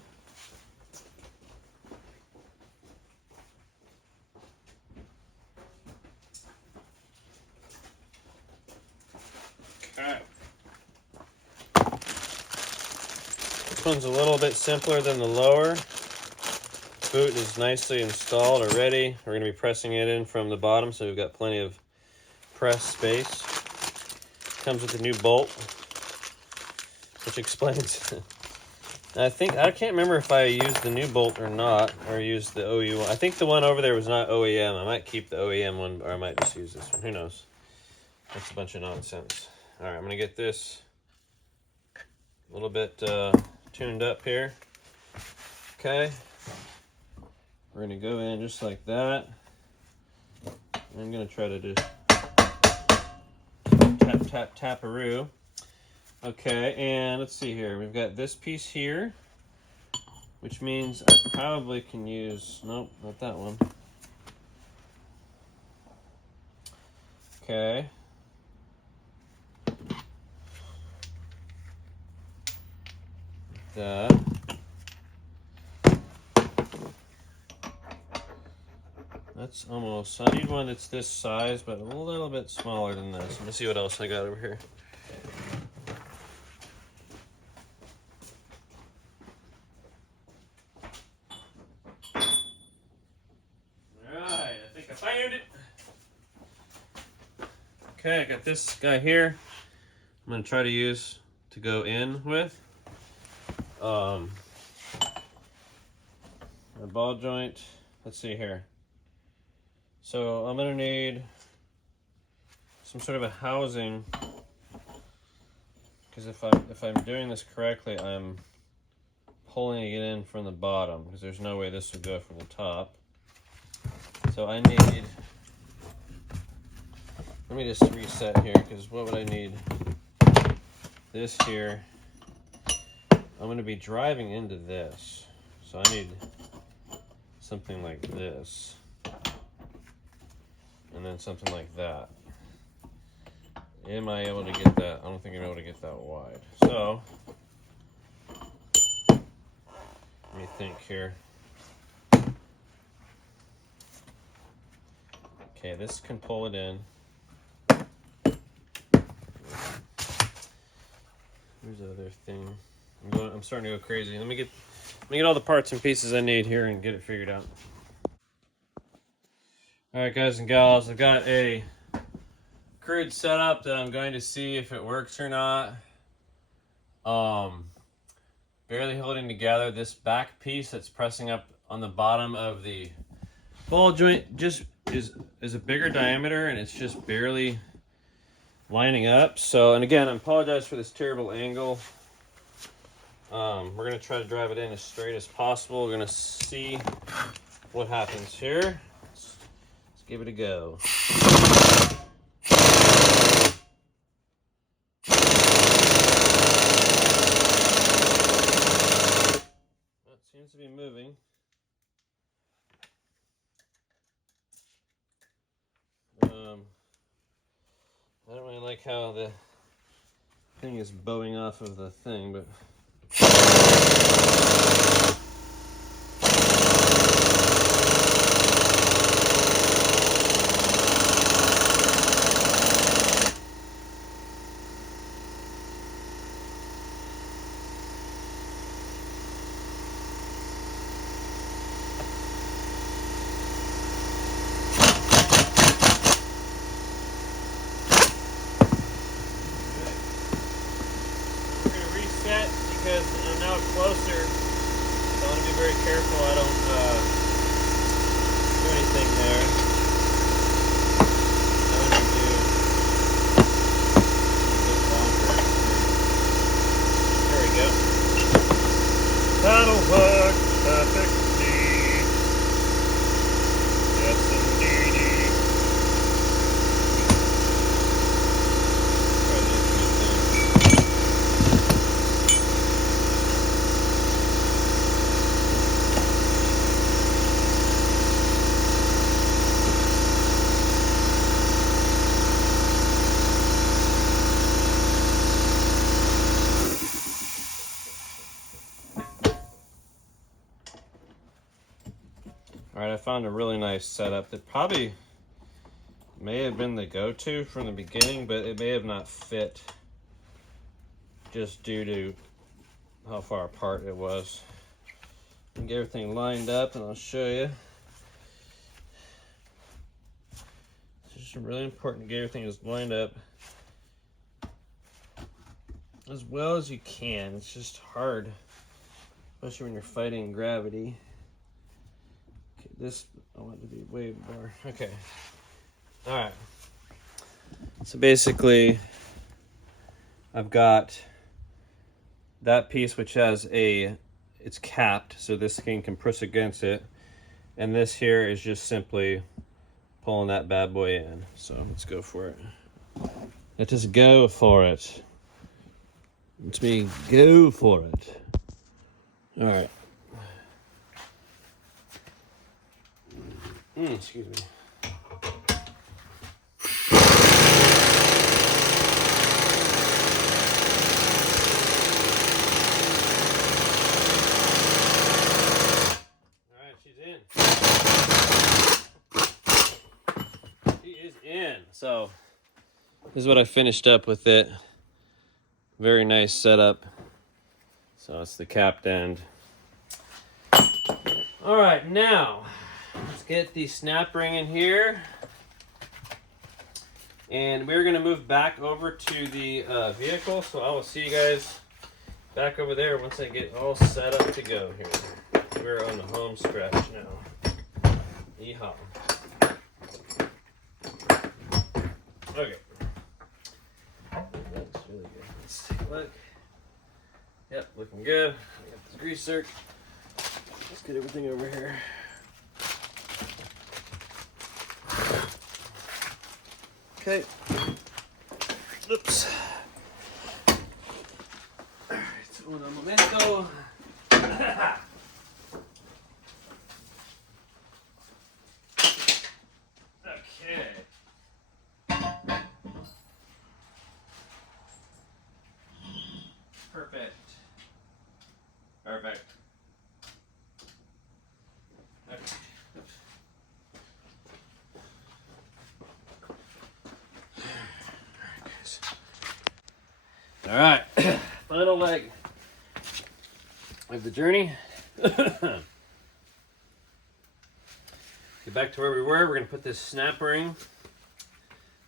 Okay. This one's a little bit simpler than the lower. Boot is nicely installed already. We're going to be pressing it in from the bottom, so we've got plenty of press space. Comes with a new bolt, which explains. I can't remember if I used the new bolt or not, or used the OE one. I think the one over there was not OEM. I might keep the OEM one, or I might just use this one. Who knows? That's a bunch of nonsense. All right, I'm going to get this a little bit tuned up here. Okay. We're going to go in just like that. I'm going to try to just tap, tap, tap-a-roo. Okay, and let's see here. We've got this piece here, which means I probably can use, nope, not that one. Okay. That. That's almost, I need one that's this size, but a little bit smaller than this. Let me see what else I got over here. Alright, I think I found it. Okay, I got this guy here. I'm going to try to use to go in with. A ball joint. Let's see here. So I'm gonna need some sort of a housing, because if I'm doing this correctly, I'm pulling it in from the bottom, because there's no way this would go from the top. So I need, let me just reset here, because what would I need? This here, I'm gonna be driving into this, so I need something like this. And then something like that. Am I able to get that? I don't think I'm able to get that wide. So, let me think here. Okay, this can pull it in. Here's the other thing. I'm starting to go crazy. Let me get all the parts and pieces I need here and get it figured out. Alright guys and gals, I've got a crude setup that I'm going to see if it works or not. Barely holding together. This back piece that's pressing up on the bottom of the ball joint just is a bigger diameter, and it's just barely lining up. So, and again, I apologize for this terrible angle. We're going to try to drive it in as straight as possible. We're going to see what happens here. Give it a go. That seems to be moving. I don't really like how the thing is bowing off of the thing, but because I'm now closer, so I want to be very careful I don't do anything there. I want to do a bit longer. There we go. That'll work perfectly. Yes, indeedy. Alright, I found a really nice setup that probably may have been the go-to from the beginning, but it may have not fit just due to how far apart it was. And get everything lined up and I'll show you. It's just really important to get everything as lined up as well as you can. It's just hard, especially when you're fighting gravity. This, I want it to be way more. Okay. All right. So basically, I've got that piece which has it's capped, so this thing can press against it. And this here is just simply pulling that bad boy in. So let's go for it. Let us go for it. Let me go for it. All right. Excuse me. Alright, she's in. She is in. So, this is what I finished up with it. Very nice setup. So, it's the capped end. Alright, now let's get the snap ring in here. And we're going to move back over to the vehicle. So I will see you guys back over there once I get all set up to go here. We're on the home stretch now. Yeehaw. Okay. That's really good. Let's take a look. Yep, looking good. I got this grease zerk. Let's get everything over here. Okay. Oops. Alright, un momento. Okay. Perfect. Perfect. Okay. Oops. All right, final leg of the journey. Get back to where we were. We're gonna put this snap ring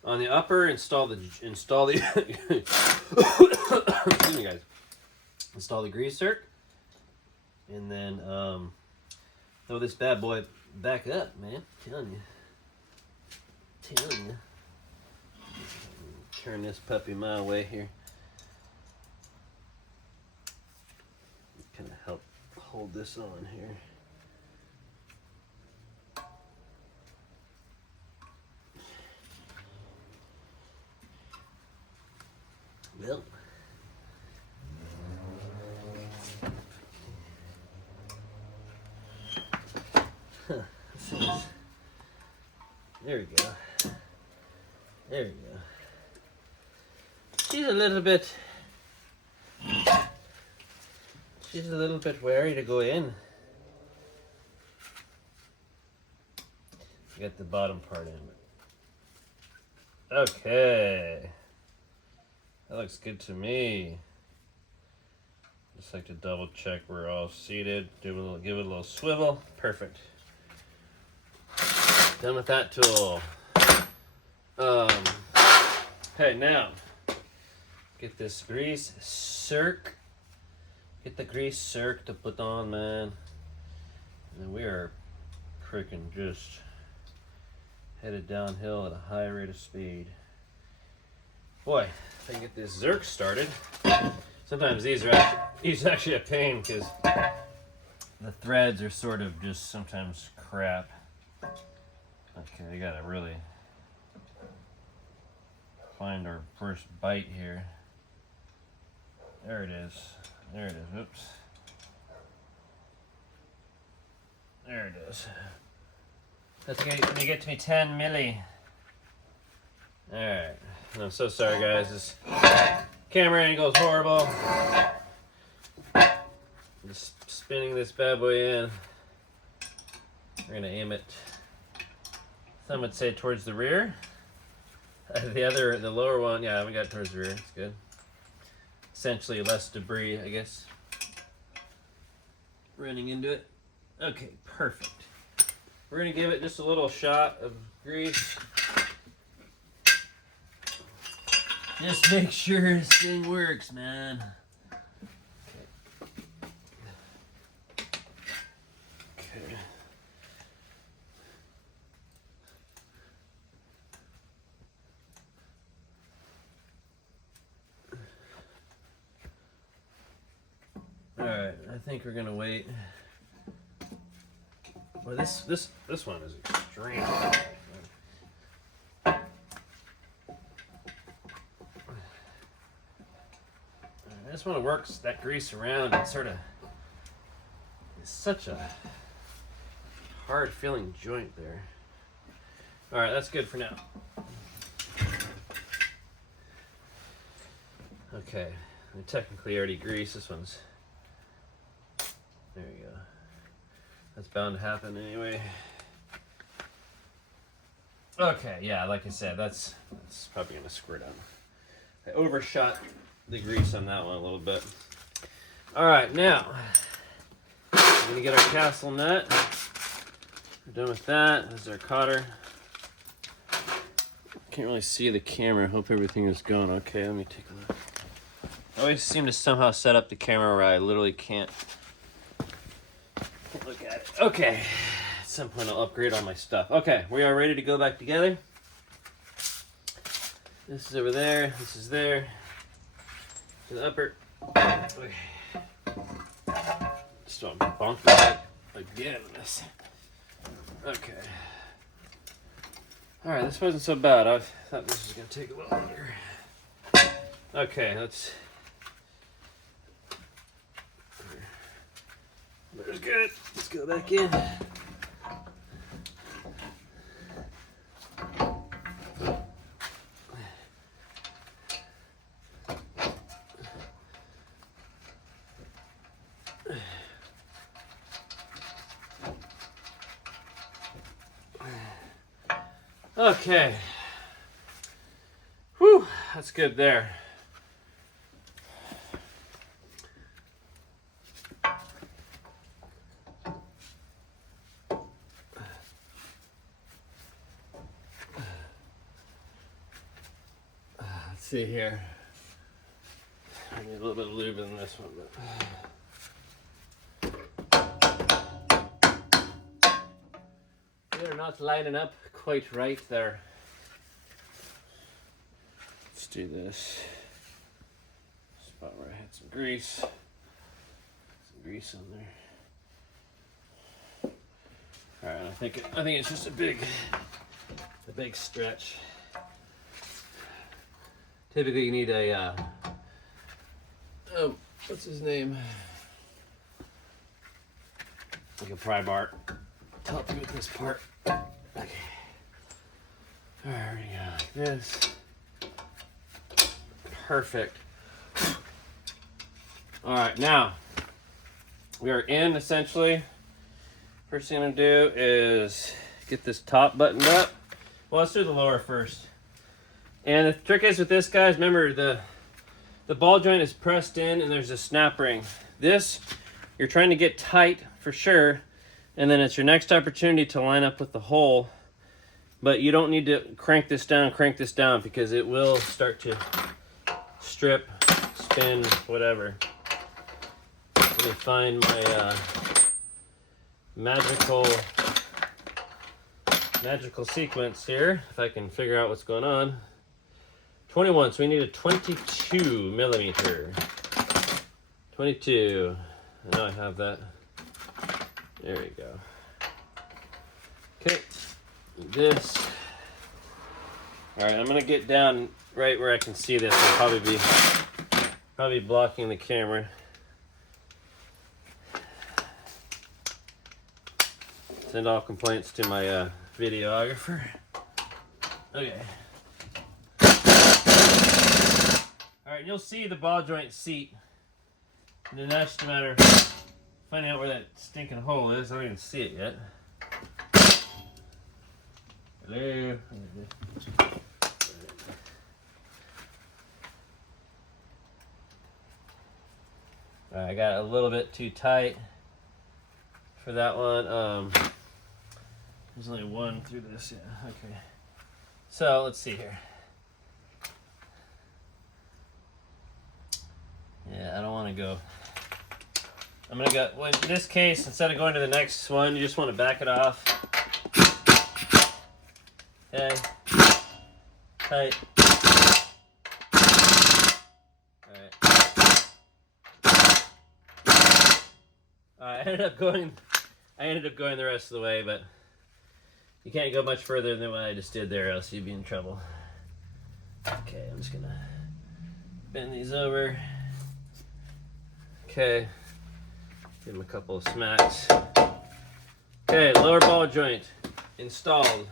on the upper. Install the excuse me, guys. Install the grease zerk, and then throw this bad boy back up, man. Telling you. Turn this puppy my way here. Kind of help hold this on here. Well, there we go. There we go. She's a little bit she's a little bit wary to go in. Get the bottom part in. Okay. That looks good to me. Just like to double check we're all seated. Give it a little swivel. Perfect. Done with that tool. Okay, now get this grease circ. Get the grease circ to put on, man. And we are freaking just headed downhill at a high rate of speed. Boy, if I can get this Zerk started. Sometimes these are actually a pain because the threads are sort of just sometimes crap. Okay, we gotta really find our first bite here. There it is. There it is. Oops. There it is. That's gonna get to me 10 milli. Alright. I'm so sorry, guys. This camera angle is horrible. Just spinning this bad boy in. We're gonna aim it, some would say, towards the rear. The lower one, yeah, we got it towards the rear. It's good. Essentially less debris, I guess, running into it. Okay, perfect. We're gonna give it just a little shot of grease. Just make sure this thing works, man. Okay. All right, I think we're gonna wait. Well, this one is extreme. I just want to work that grease around and sort of. It's such a hard feeling joint there. All right, that's good for now. Okay, I technically already greased this one's. There you go. That's bound to happen anyway. Okay, yeah, like I said, that's probably gonna squirt out. I overshot the grease on that one a little bit. All right, now we're gonna get our castle nut. We're done with that. This is our cotter. Can't really see the camera. Hope everything is going okay. Let me take a look. I always seem to somehow set up the camera where I literally can't look at it. Okay, at some point I'll upgrade all my stuff. Okay, we are ready to go back together. This is over there. This is there. To the upper. Okay. Just don't bonk that again. This. Okay. All right, this wasn't so bad. I thought this was gonna take a little longer. Okay, let's. There's good. Let's go back in. Okay. Whew, that's good there. Let's see here. I need a little bit of lube in this one, but they're not lining up quite right there. Let's do this. Spot where I had some grease. Some grease on there. All right, I think it's just a big stretch. Typically, you need a what's his name? Like a pry bar to help you with this part. Okay. There we go. Like this. Perfect. All right, now we are in essentially. First thing I'm gonna do is get this top buttoned up. Well, let's do the lower first. And the trick is with this, guys, remember the ball joint is pressed in and there's a snap ring. This, you're trying to get tight for sure, and then it's your next opportunity to line up with the hole. But you don't need to crank this down, because it will start to strip, spin, whatever. Let me find my magical sequence here, if I can figure out what's going on. 21, so we need a 22 millimeter. 22, I know I have that. There we go. Okay. This. All right, I'm gonna get down right where I can see this. I'll probably blocking the camera. Send all complaints to my videographer. Okay. All right, you'll see the ball joint seat, and then that's just a matter of finding out where that stinking hole is. I don't even see it yet. Hello. I got a little bit too tight for that one. There's only one through this, yeah, okay. So let's see here. Yeah, I don't want to go. I'm gonna go, well, in this case, instead of going to the next one, you just want to back it off. Okay. Tight. Alright. I ended up going the rest of the way, but you can't go much further than what I just did there, else you'd be in trouble. Okay, I'm just gonna bend these over. Okay. Give them a couple of smacks. Okay, lower ball joint installed.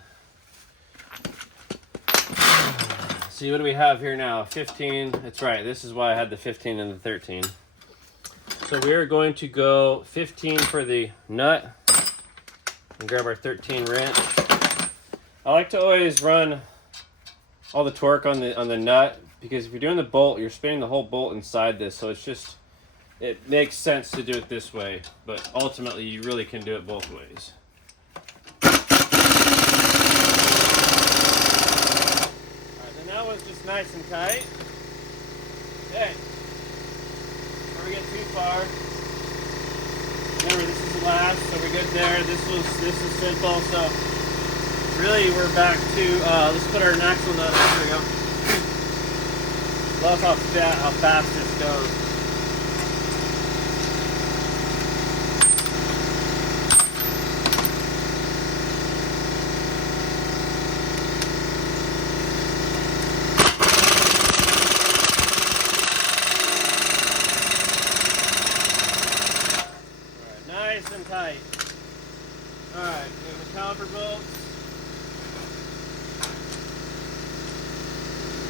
See, what do we have here now? 15. That's right. This is why I had the 15 and the 13. So we are going to go 15 for the nut and grab our 13 wrench. I like to always run all the torque on the nut, because if you're doing the bolt, you're spinning the whole bolt inside this. So it makes sense to do it this way, but ultimately you really can do it both ways. Just nice and tight. Okay. Before we get too far, remember this is the last, so we're good there. This is simple. So really we're back to let's put our axle nut on. Here we go. Love how fast this goes. Tight. Alright, we have the caliper bolts.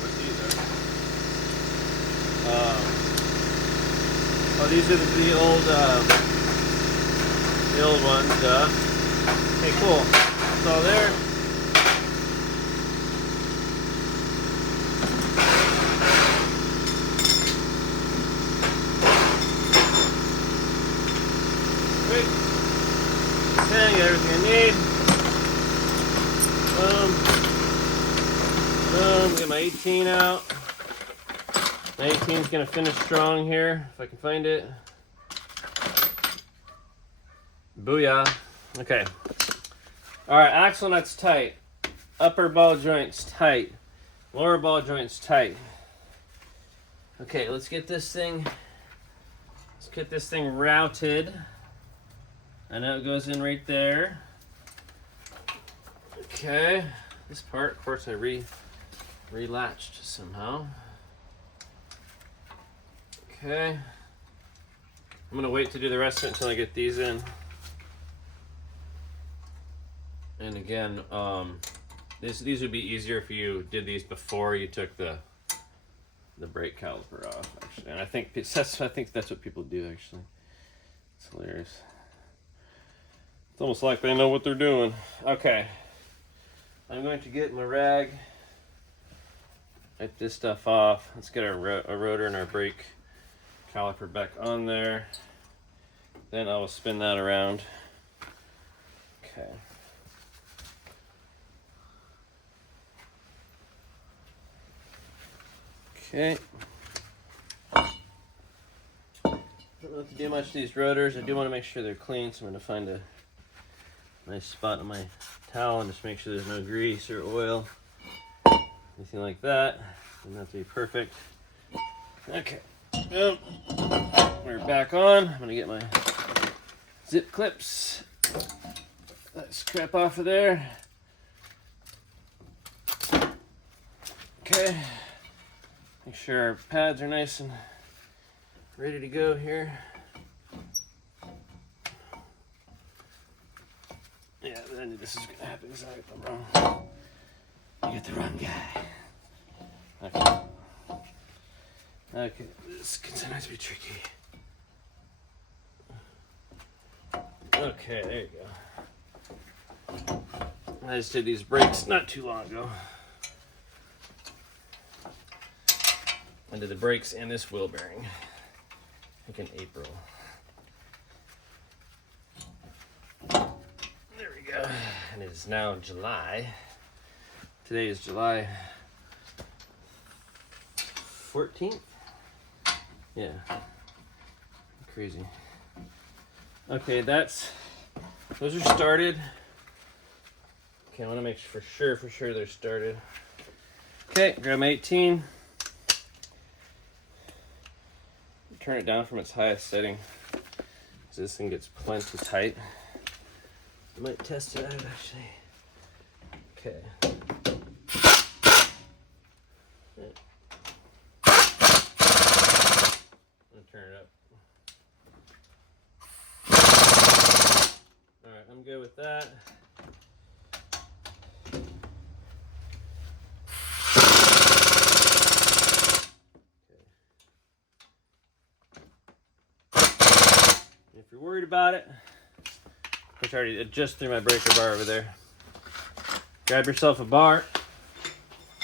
What these are? Oh, these are the old ones, duh. Okay, cool. So there. Okay, get everything I need. Boom. Get my 18 out. My 18 is going to finish strong here, if I can find it. Booyah. Okay. Alright, axle nuts tight. Upper ball joints tight. Lower ball joints tight. Okay, let's get this thing routed. I know it goes in right there. Okay, this part, of course, I relatched somehow. Okay, I'm gonna wait to do the rest of it until I get these in. And again, these would be easier if you did these before you took the brake caliper off, actually. And I think that's what people do, actually. It's hilarious. It's almost like they know what they're doing. Okay. I'm going to get my rag. Wipe this stuff off. Let's get our rotor and our brake caliper back on there. Then I will spin that around. Okay. Okay. Don't have to do much to these rotors. I do want to make sure they're clean, so I'm going to find a nice spot on my towel and just make sure there's no grease or oil, anything like that. Doesn't have to be perfect. Okay, we're back on. I'm going to get my zip clips. Let's crap off of there. Okay, make sure our pads are nice and ready to go here. Yeah, but I knew this is going to happen because I got the wrong. You got the wrong guy. Okay. Okay, this can sometimes be tricky. Okay, there you go. I just did these brakes not too long ago. I did the brakes and this wheel bearing. I think in April. There we go. And it is now July. Today is July 14th. Yeah. Crazy. Okay, those are started. Okay, I want to make for sure they're started. Okay, grab my 18. Turn it down from its highest setting, so this thing gets plenty tight. I might test it out actually. Okay. I'm gonna turn it up. Alright, I'm good with that. If you're worried about it, which I already just threw my breaker bar over there, grab yourself a bar.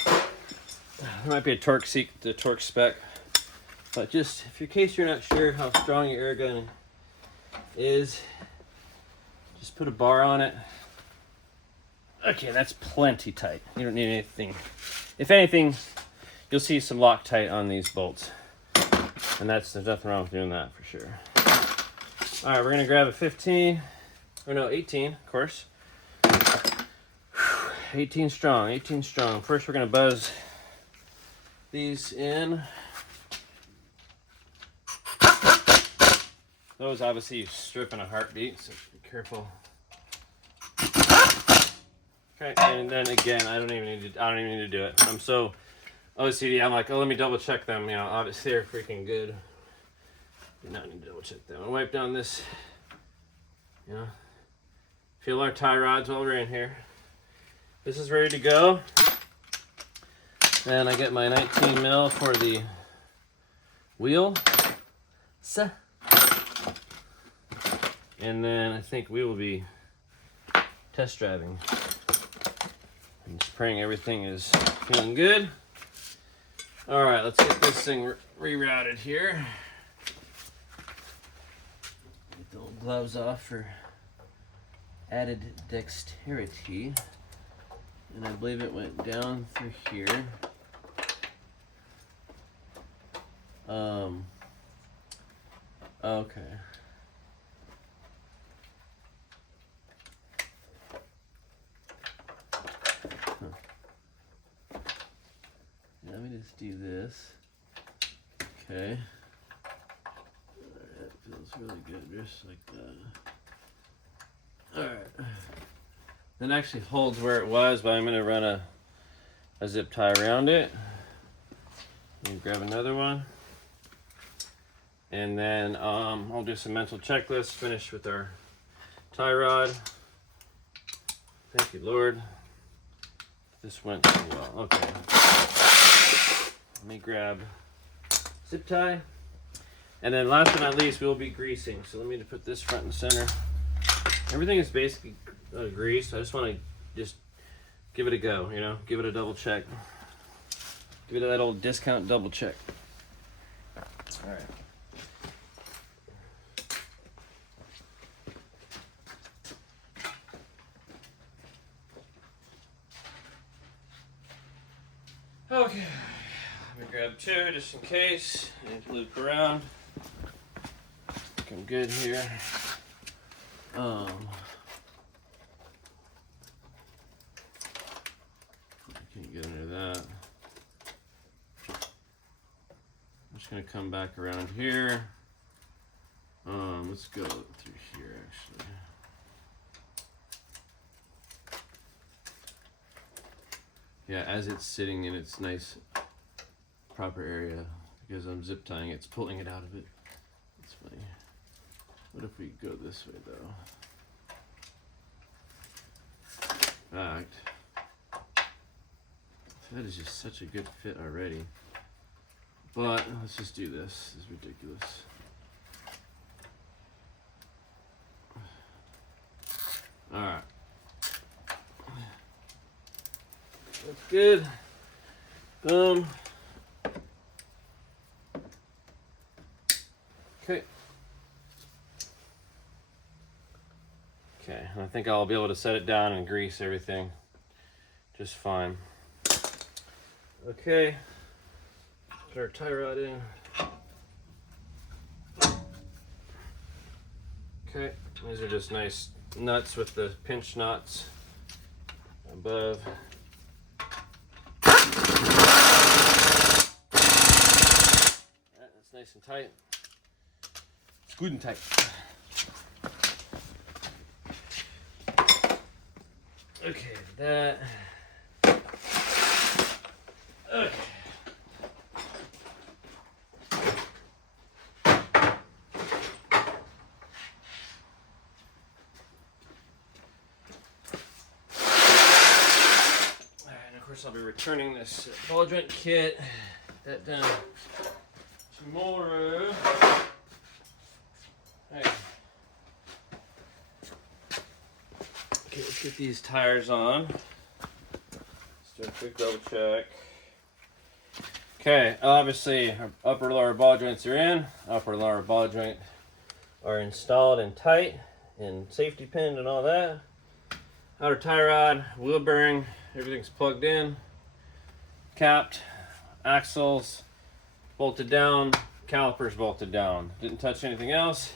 There might be a torque spec, but just in case you're not sure how strong your air gun is, just put a bar on it. Okay, that's plenty tight. You don't need anything. If anything, you'll see some Loctite on these bolts, and there's nothing wrong with doing that for sure. All right, we're gonna grab a 18, of course. 18 strong. First, we're gonna buzz these in. Those obviously you strip in a heartbeat, so be careful. Okay, and then again, I don't even need to do it. I'm so OCD. I'm like, oh, let me double check them. You know, obviously they're freaking good. Do not need to double check them. I'll wipe down this, feel our tie rods while we're in here. This is ready to go. Then I get my 19 mil for the wheel. And then I think we will be test driving. I'm just praying everything is feeling good. All right, let's get this thing rerouted here. Get the old gloves off for added dexterity. And I believe it went down through here. Okay. Let me just do this. Okay. That feels really good, just like that. Alright. It actually holds where it was, but I'm going to run a zip tie around it. And grab another one. And then I'll do some mental checklists, finish with our tie rod. Thank you, Lord. This went so well. Okay. Let me grab zip tie. And then last but not least, we'll be greasing. So let me put this front and center. Everything is basically greased. I just want to just give it a go, you know, give it a double check. Give it that old discount double check. All right. Okay, let me grab two just in case. And loop around. I'm good here. I can't get under that. I'm just gonna come back around here. Let's go through here actually. Yeah, as it's sitting in its nice proper area, because I'm zip tying, it's pulling it out of it. It's funny. What if we go this way though? In fact, that is just such a good fit already. But let's just do this. This is ridiculous. Alright. That's good. Boom. Okay. Okay, I think I'll be able to set it down and grease everything just fine. Okay, put our tie rod in. Okay, these are just nice nuts with the pinch knots above. That's nice and tight. It's good and tight. Okay, that. Okay. And of course I'll be returning this ball joint kit. That down tomorrow. Hey. Okay, let's get these tires on. Let's do a quick double check. Okay, obviously our upper lower ball joints are in. Upper lower ball joint are installed and tight and safety pinned and all that. Outer tie rod, wheel bearing, everything's plugged in, capped, axles bolted down, calipers bolted down. Didn't touch anything else.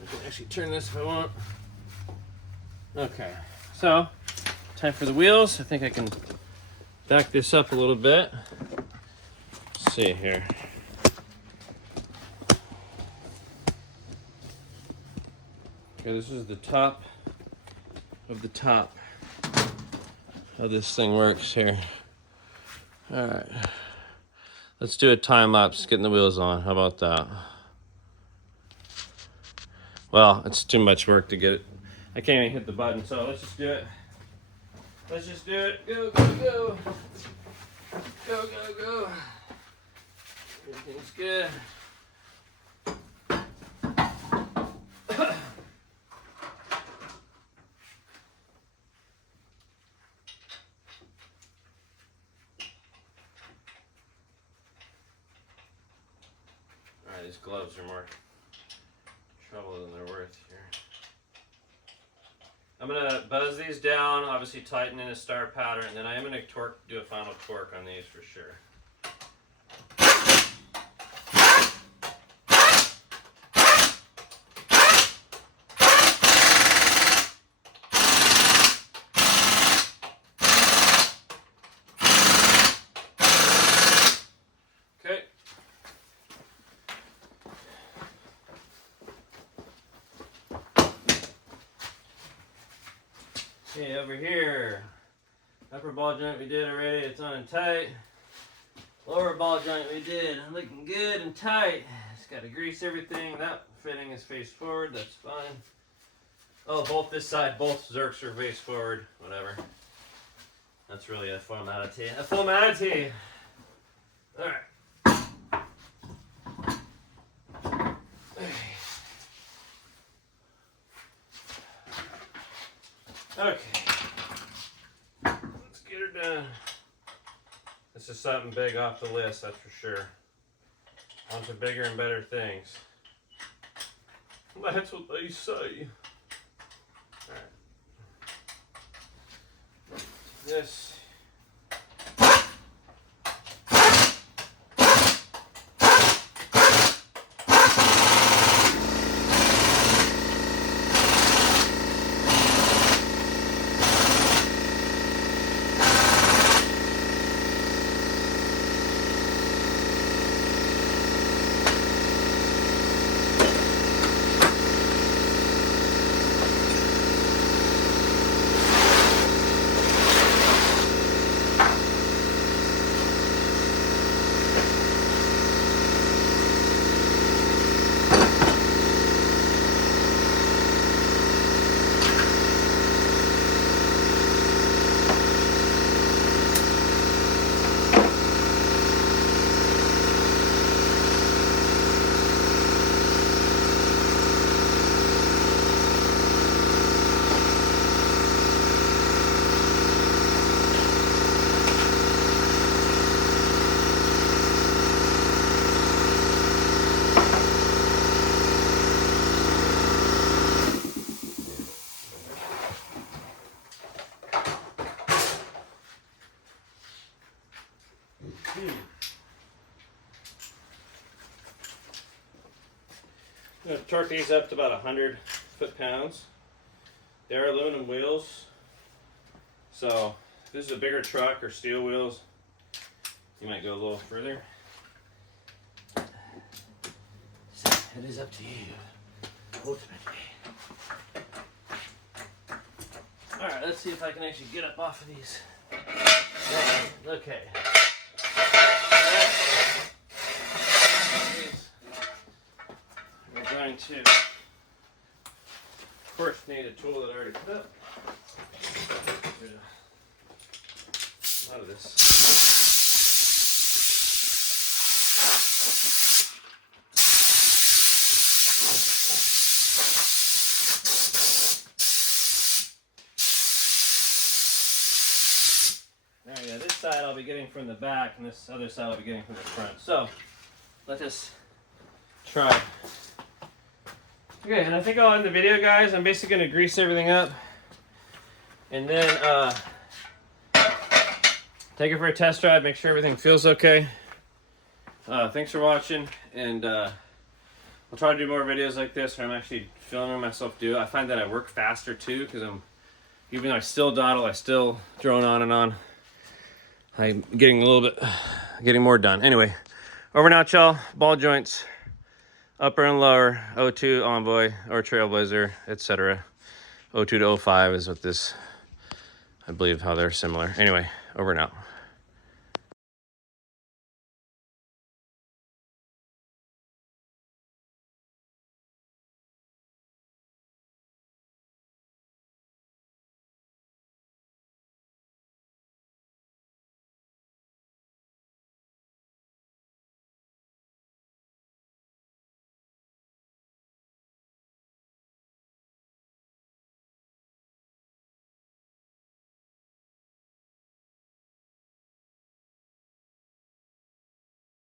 I can actually turn this if I want. Okay, so time for the wheels. I think I can back this up a little bit. Let's see here. Okay, this is the top of the top. How this thing works here. All right, let's do a time lapse getting the wheels on. How about that? Well, it's too much work to get it. I can't even hit the button, so let's just do it. Let's just do it. Go, go, go. Go, go, go. Everything's good. Alright, these gloves are more trouble than they're worth here. I'm gonna buzz these down, obviously tighten in a star pattern, and then I am gonna do a final torque on these for sure. Okay. Okay, over here, upper ball joint we did already, it's on and tight. Lower ball joint we did, looking good and tight. Just gotta grease everything. That fitting is face forward, that's fine. Oh, both this side, both Zerks are face forward, whatever. That's really a formality. A formality! Alright. Okay. Let's get her done. This is something big off the list, that's for sure. On to bigger and better things. That's what they say. Alright. This. I'm going to torque these up to about 100 foot-pounds. They are aluminum wheels, so if this is a bigger truck or steel wheels, you might go a little further. So it is up to you, ultimately. Alright, let's see if I can actually get up off of these. Okay. We're going to, of course, need a tool that I already put up. Get rid of a lot of this. There you go. This side I'll be getting from the back, and this other side I'll be getting from the front. So, let us try. Okay, and I think I'll end the video, guys. I'm basically going to grease everything up and then take it for a test drive, make sure everything feels okay. Thanks for watching, and I'll try to do more videos like this where I'm actually filming myself do. I find that I work faster too, because even though I still dawdle, I still drone on and on. I'm getting getting more done. Anyway, over now, y'all. Ball joints. Upper and lower, 02 Envoy or Trailblazer, etc. 02 to 05 is what this, I believe, how they're similar. Anyway, over and out.